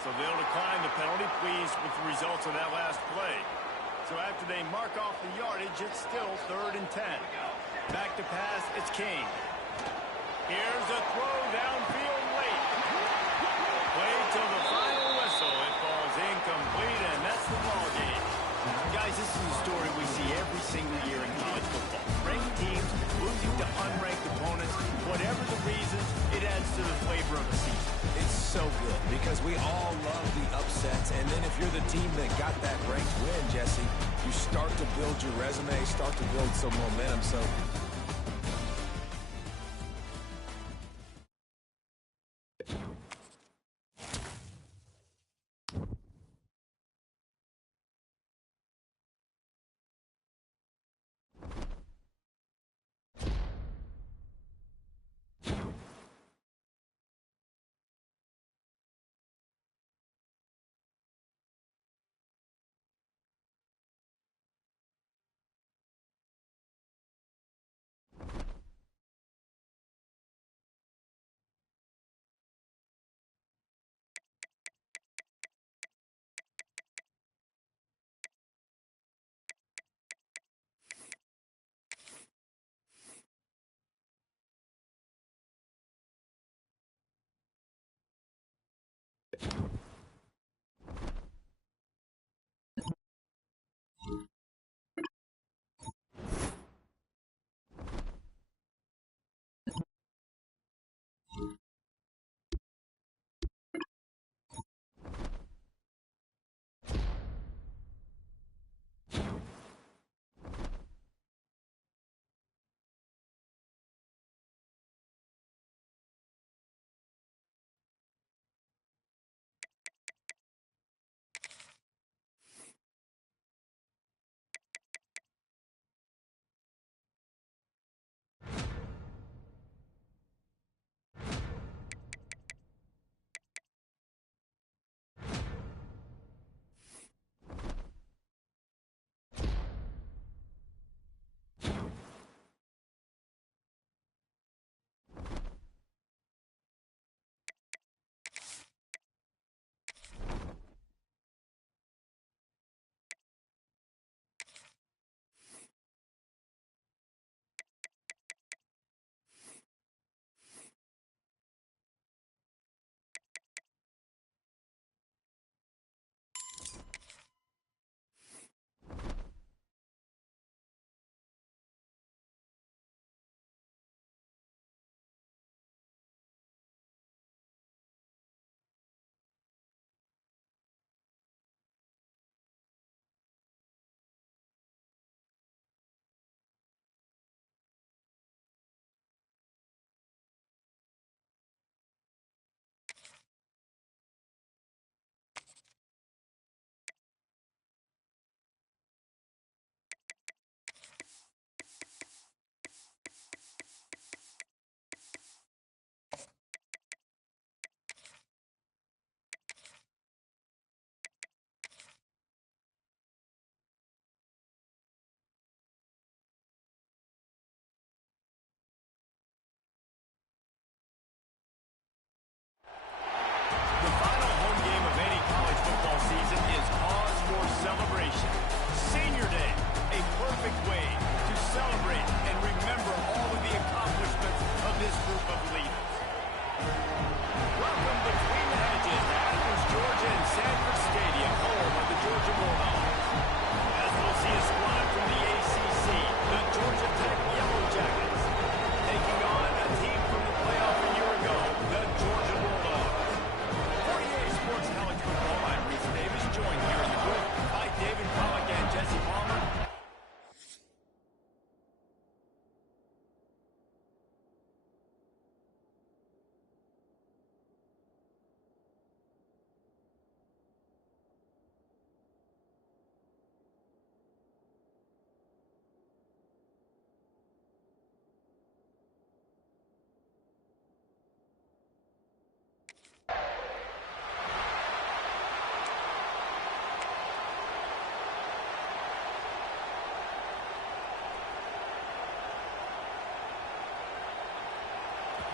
So they'll decline the penalty, pleased with the results of that last play. So after they mark off the yardage, it's still 3rd and 10. Back to pass, it's King. Here's a throw downfield late. Played till the final whistle. It falls incomplete, and that's the ball game. Guys, this is a story we see every single year in college football. Ranked teams losing to unranked opponents. Whatever the reasons, it adds to the flavor of the season. It's so good because we all love the upsets, and then if you're the team that got that ranked win, Jesse, you start to build your resume, start to build some momentum. So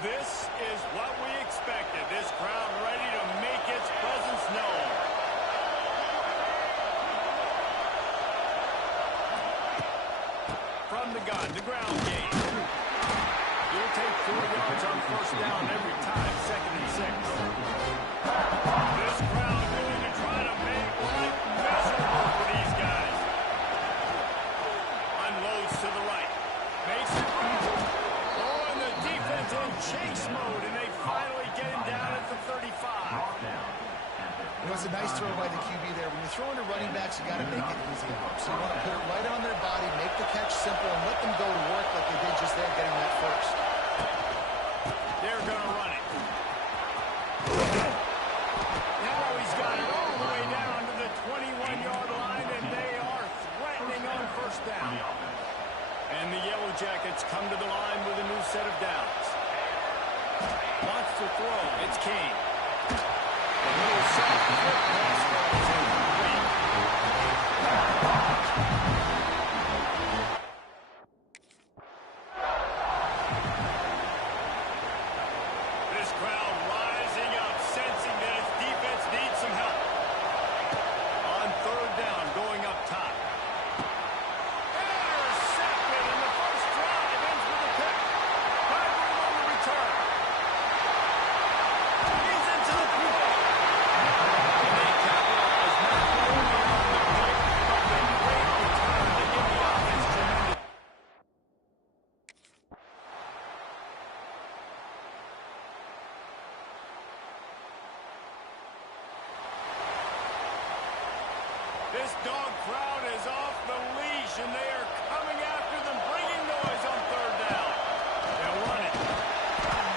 This is what we expected. This crowd ready to make its presence known. From the gun, the ground game. You'll take 4 yards on first down every time, 2nd and 6. This crowd going to try to make life miserable for these guys. Unloads to the right. Makes it right. Oh, and the defense in chase mode, and they finally get him down at the 35. It was a nice throw by the QB there. When you're throwing to running backs, you got to make it easy. So you want to put it right on their body, make the catch simple, and let them go to work like they did just there, getting that first. They're going to run it. Now he's got it all the way down to the 21-yard line, and they are threatening on first down. And the Yellow Jackets come to the line with a new set of downs. Wants to throw. It's Kane. The little soft flip pass goes incomplete. This crowd rising up, sensing that its defense needs some help. On third down, going up top. Intercepted in the first drive, ends with a pick. Right on the return. He's into the play. And they capitalize not only on the pick, but the great return to give the offense tremendous. This dog crowd is off the leash, and they are coming after them, bringing noise on third down. They'll run it.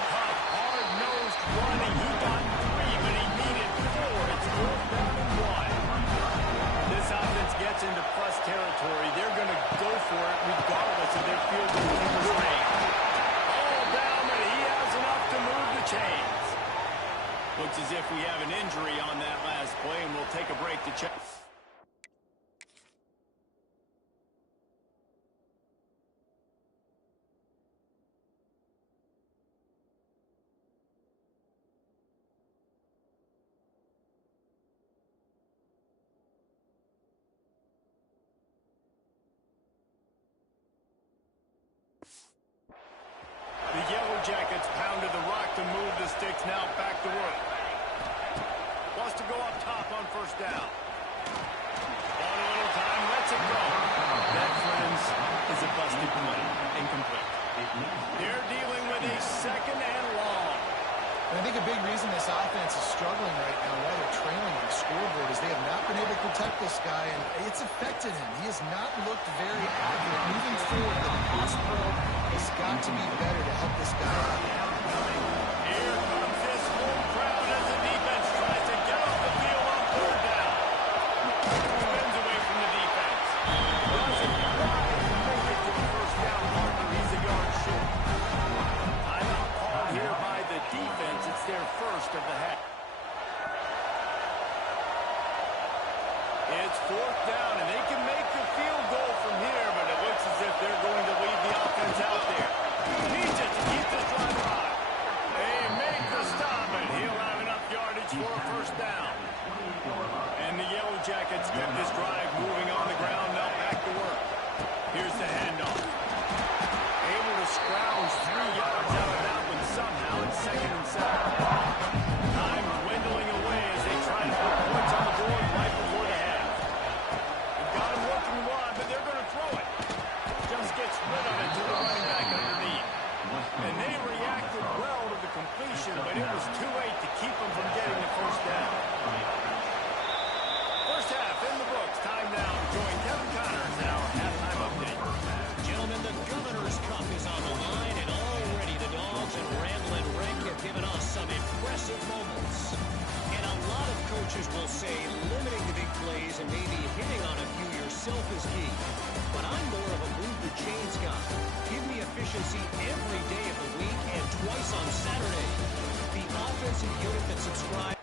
Tough, hard-nosed running. He got 3, but he needed 4. It's 4th down and 1. This offense gets into plus territory. They're going to go for it regardless of their field goal range. All down, but he has enough to move the chains. Looks as if we have an injury on that last play, and we'll take a break to check. The Yellow Jackets pounded the rock to move the sticks, now back to work. Wants to go up top on first down. On a little time, lets it go. That, friends, is a busted play. Incomplete. They're dealing with a 2nd and long. And I think a big reason this offense is struggling right now, why they're trailing on the scoreboard, is they have not been able to protect this guy, and it's affected him. He has not looked very accurate. Moving forward, the pass pro has got to be better to help this guy out. Here comes this home crowd as the defense tries to get off the field on third down. Spins away from the defense. Doesn't quite make it to the first down marker. He's a yard short. Timeout called here by the defense. It's their first of the half. It's 4th down, and they can make the field goal from here, but it looks as if they're going to leave the offense out there. Needs it to keep this drive alive. They make the stop, and he'll have enough yardage for a first down. And the Yellow Jackets get this drive moving on the ground, now back to work. Here's the handoff. Able to scrounge 3 yards out of that one somehow. It's 2nd and 7. Time dwindling away as they try to put points on the board right before the half. They've got him working wide, but they're going to throw it. Just gets rid of it to the running back underneath. And they reacted well to the completion, but it was too late to keep them from getting the first down. First half in the books. Time now to join Kevin Connors in our halftime update. Gentlemen, the Governor's Cup is on the line, and already the Dogs and Ramblin' Rick have given us some impressive moments. And a lot of coaches will say limiting the big plays and maybe hitting on a few yourself is key. But I'm more of a move the chains guy. Give me efficiency every day of the week and twice on Saturday. The offensive unit that subscribes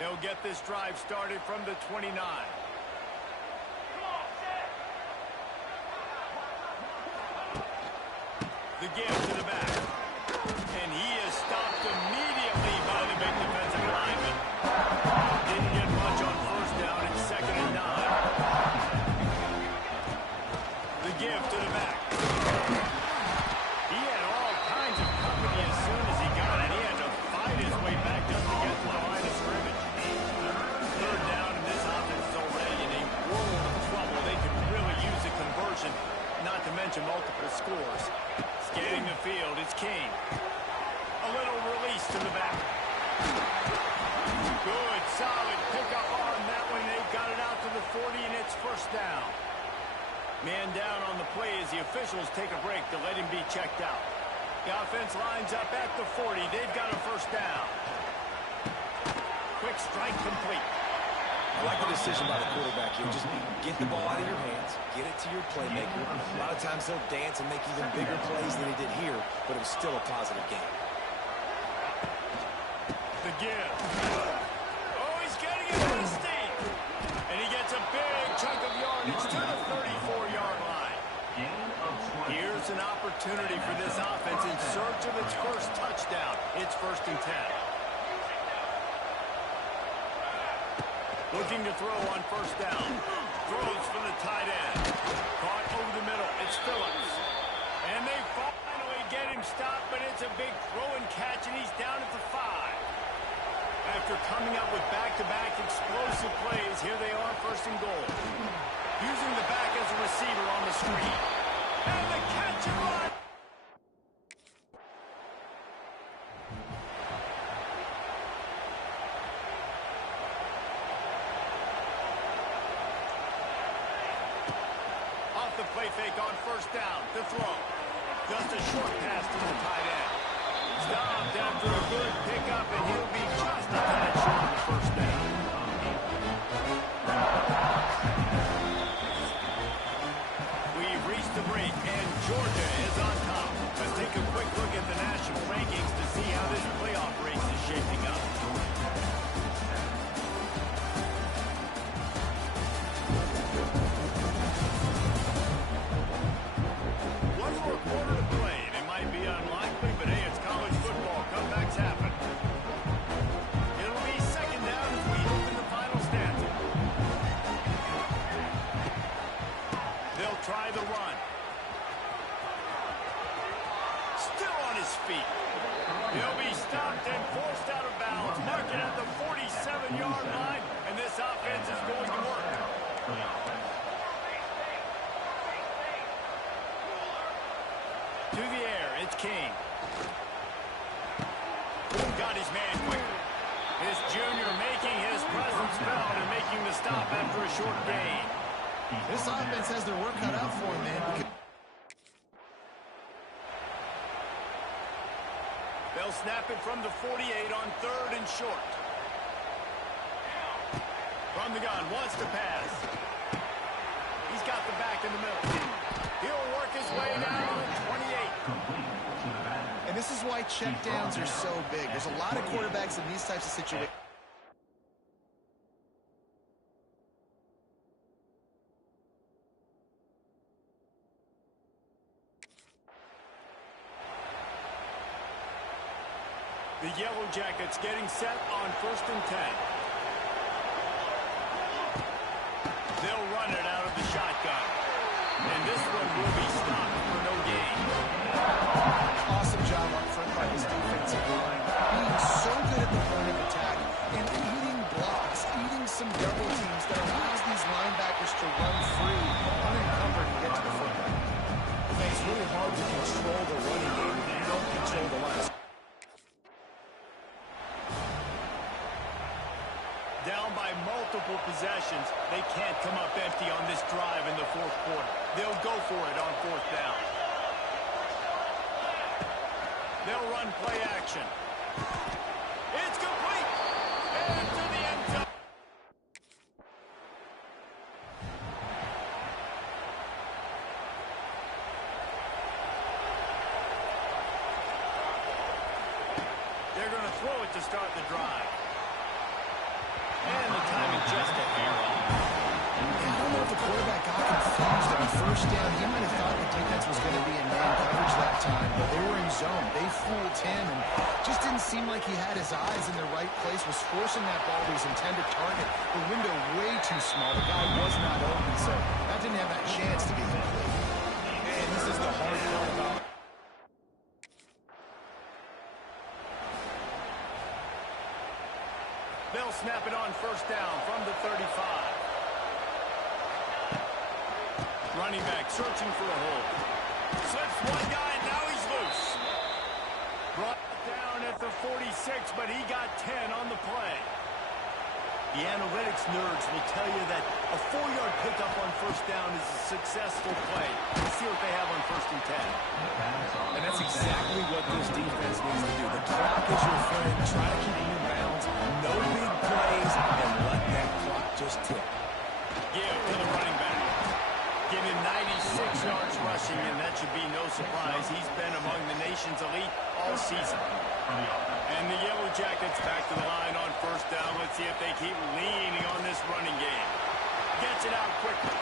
They'll get this drive started from the 29. The give to the back. And he is stopped immediately by the big defensive lineman. Didn't get much on first down. It's 2nd and 9. The give to the back. He had all kinds of company as soon as he got it. He had to fight his way back just to get to the line of scrimmage. 3rd down, and this offense is already in a world of trouble. They could really use a conversion, not to mention multiple scores. Scanning the field, it's King. A little release to the back. Good, solid pickup on that one. They got it out to the 40, and it's 1st down. Man down on the play as the officials take a break to let him be checked out. The offense lines up at the 40. They've got a 1st down. Quick strike complete. I like the decision by the quarterback here. Just get the ball out of your hands, get it to your playmaker. A lot of times they'll dance and make even bigger plays than he did here, but it was still a positive game. The give. Oh, he's getting it with steam. And he gets a big chunk of yardage to the 34-yard line. Here's an opportunity for this offense in search of its first touchdown. It's 1st and 10. Looking to throw on 1st down. Throws for the tight end. Caught over the middle. It's Phillips. And they finally get him stopped, but it's a big throw and catch, and he's down at the 5. After coming up with back-to-back explosive plays, here they are, 1st and goal. Using the back as a receiver on the screen. And the catch and run. Off the play fake on 1st down to throw. Just a short pass to the tight end. Stopped after a good pickup, and he'll be just a tad short of the 1st down. We've reached the break, and Georgia is on top. Let's take a quick look at the national rankings to see how this playoff race is shaping up. One more quarter to play, and it might be unlikely, but hey, it's college football. Comebacks happen. It'll be 2nd down as we open the final stanza. They'll try the run. Still on his feet. He'll be stopped and forced out of bounds. Mark it at the 47-yard line, and this offense is going to work. To the air, it's King. Got his man quickly. This junior making his presence felt and making the stop after a short gain. This offense has their work cut out for him, man. They'll snap it from the 48 on 3rd and short. From the gun, wants to pass. He's got the back in the middle. He'll work his way down to the 28. And this is why checkdowns are so big. There's a lot of quarterbacks in these types of situations. The Yellow Jackets getting set on 1st and 10. They'll run it out of the shotgun. And this one will be stopped for no gain. Awesome job up front by this defensive line. Being so good at the point of attack and eating blocks, eating some double teams that allows these linebackers to run free, unencumbered, and get to the football. It's really hard to control the running game if you don't control the line. Down by multiple possessions, they can't come up empty on this drive in the 4th quarter. They'll go for it on 4th down. They'll run play action. It's complete. And to the end zone. They're going to throw it to start the drive. first down. He might have thought the defense was going to be in man coverage that time, but they were in zone. They fooled him and just didn't seem like he had his eyes in the right place, was forcing that ball to his intended target. The window way too small. The guy was not open, so that didn't have that chance to be complete. And this is the hard part about it. They'll snap it on first down from the 35. Running back searching for a hole. Slips one guy, and now he's loose. Brought down at the 46, but he got 10 on the play. The analytics nerds will tell you that a 4-yard pickup on first down is a successful play. Let's see what they have on first and 10. And that's exactly what this defense needs to do. The clock is your friend. Try to keep him in bounds. No big plays, and let that clock just tick. Give to the running back. Give him 96 yards rushing, and that should be no surprise. He's been among the nation's elite all season. And the Yellow Jackets back to the line on first down. Let's see if they keep leaning on this running game. Gets it out quickly.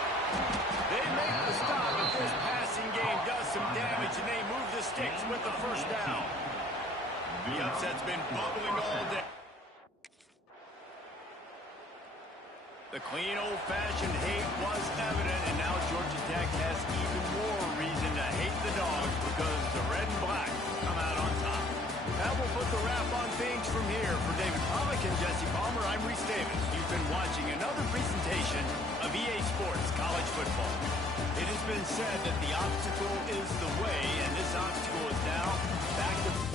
They make the stop, but this passing game does some damage, and they move the sticks with the first down. The upset's been bubbling all day. The clean, old-fashioned hate was evident, and now Georgia Tech has even more reason to hate the Dogs because the red and black come out on top. That will put the wrap on things from here. For David Pollack and Jesse Palmer, I'm Reese Davis. You've been watching another presentation of EA Sports College Football. It has been said that the obstacle is the way, and this obstacle is now back to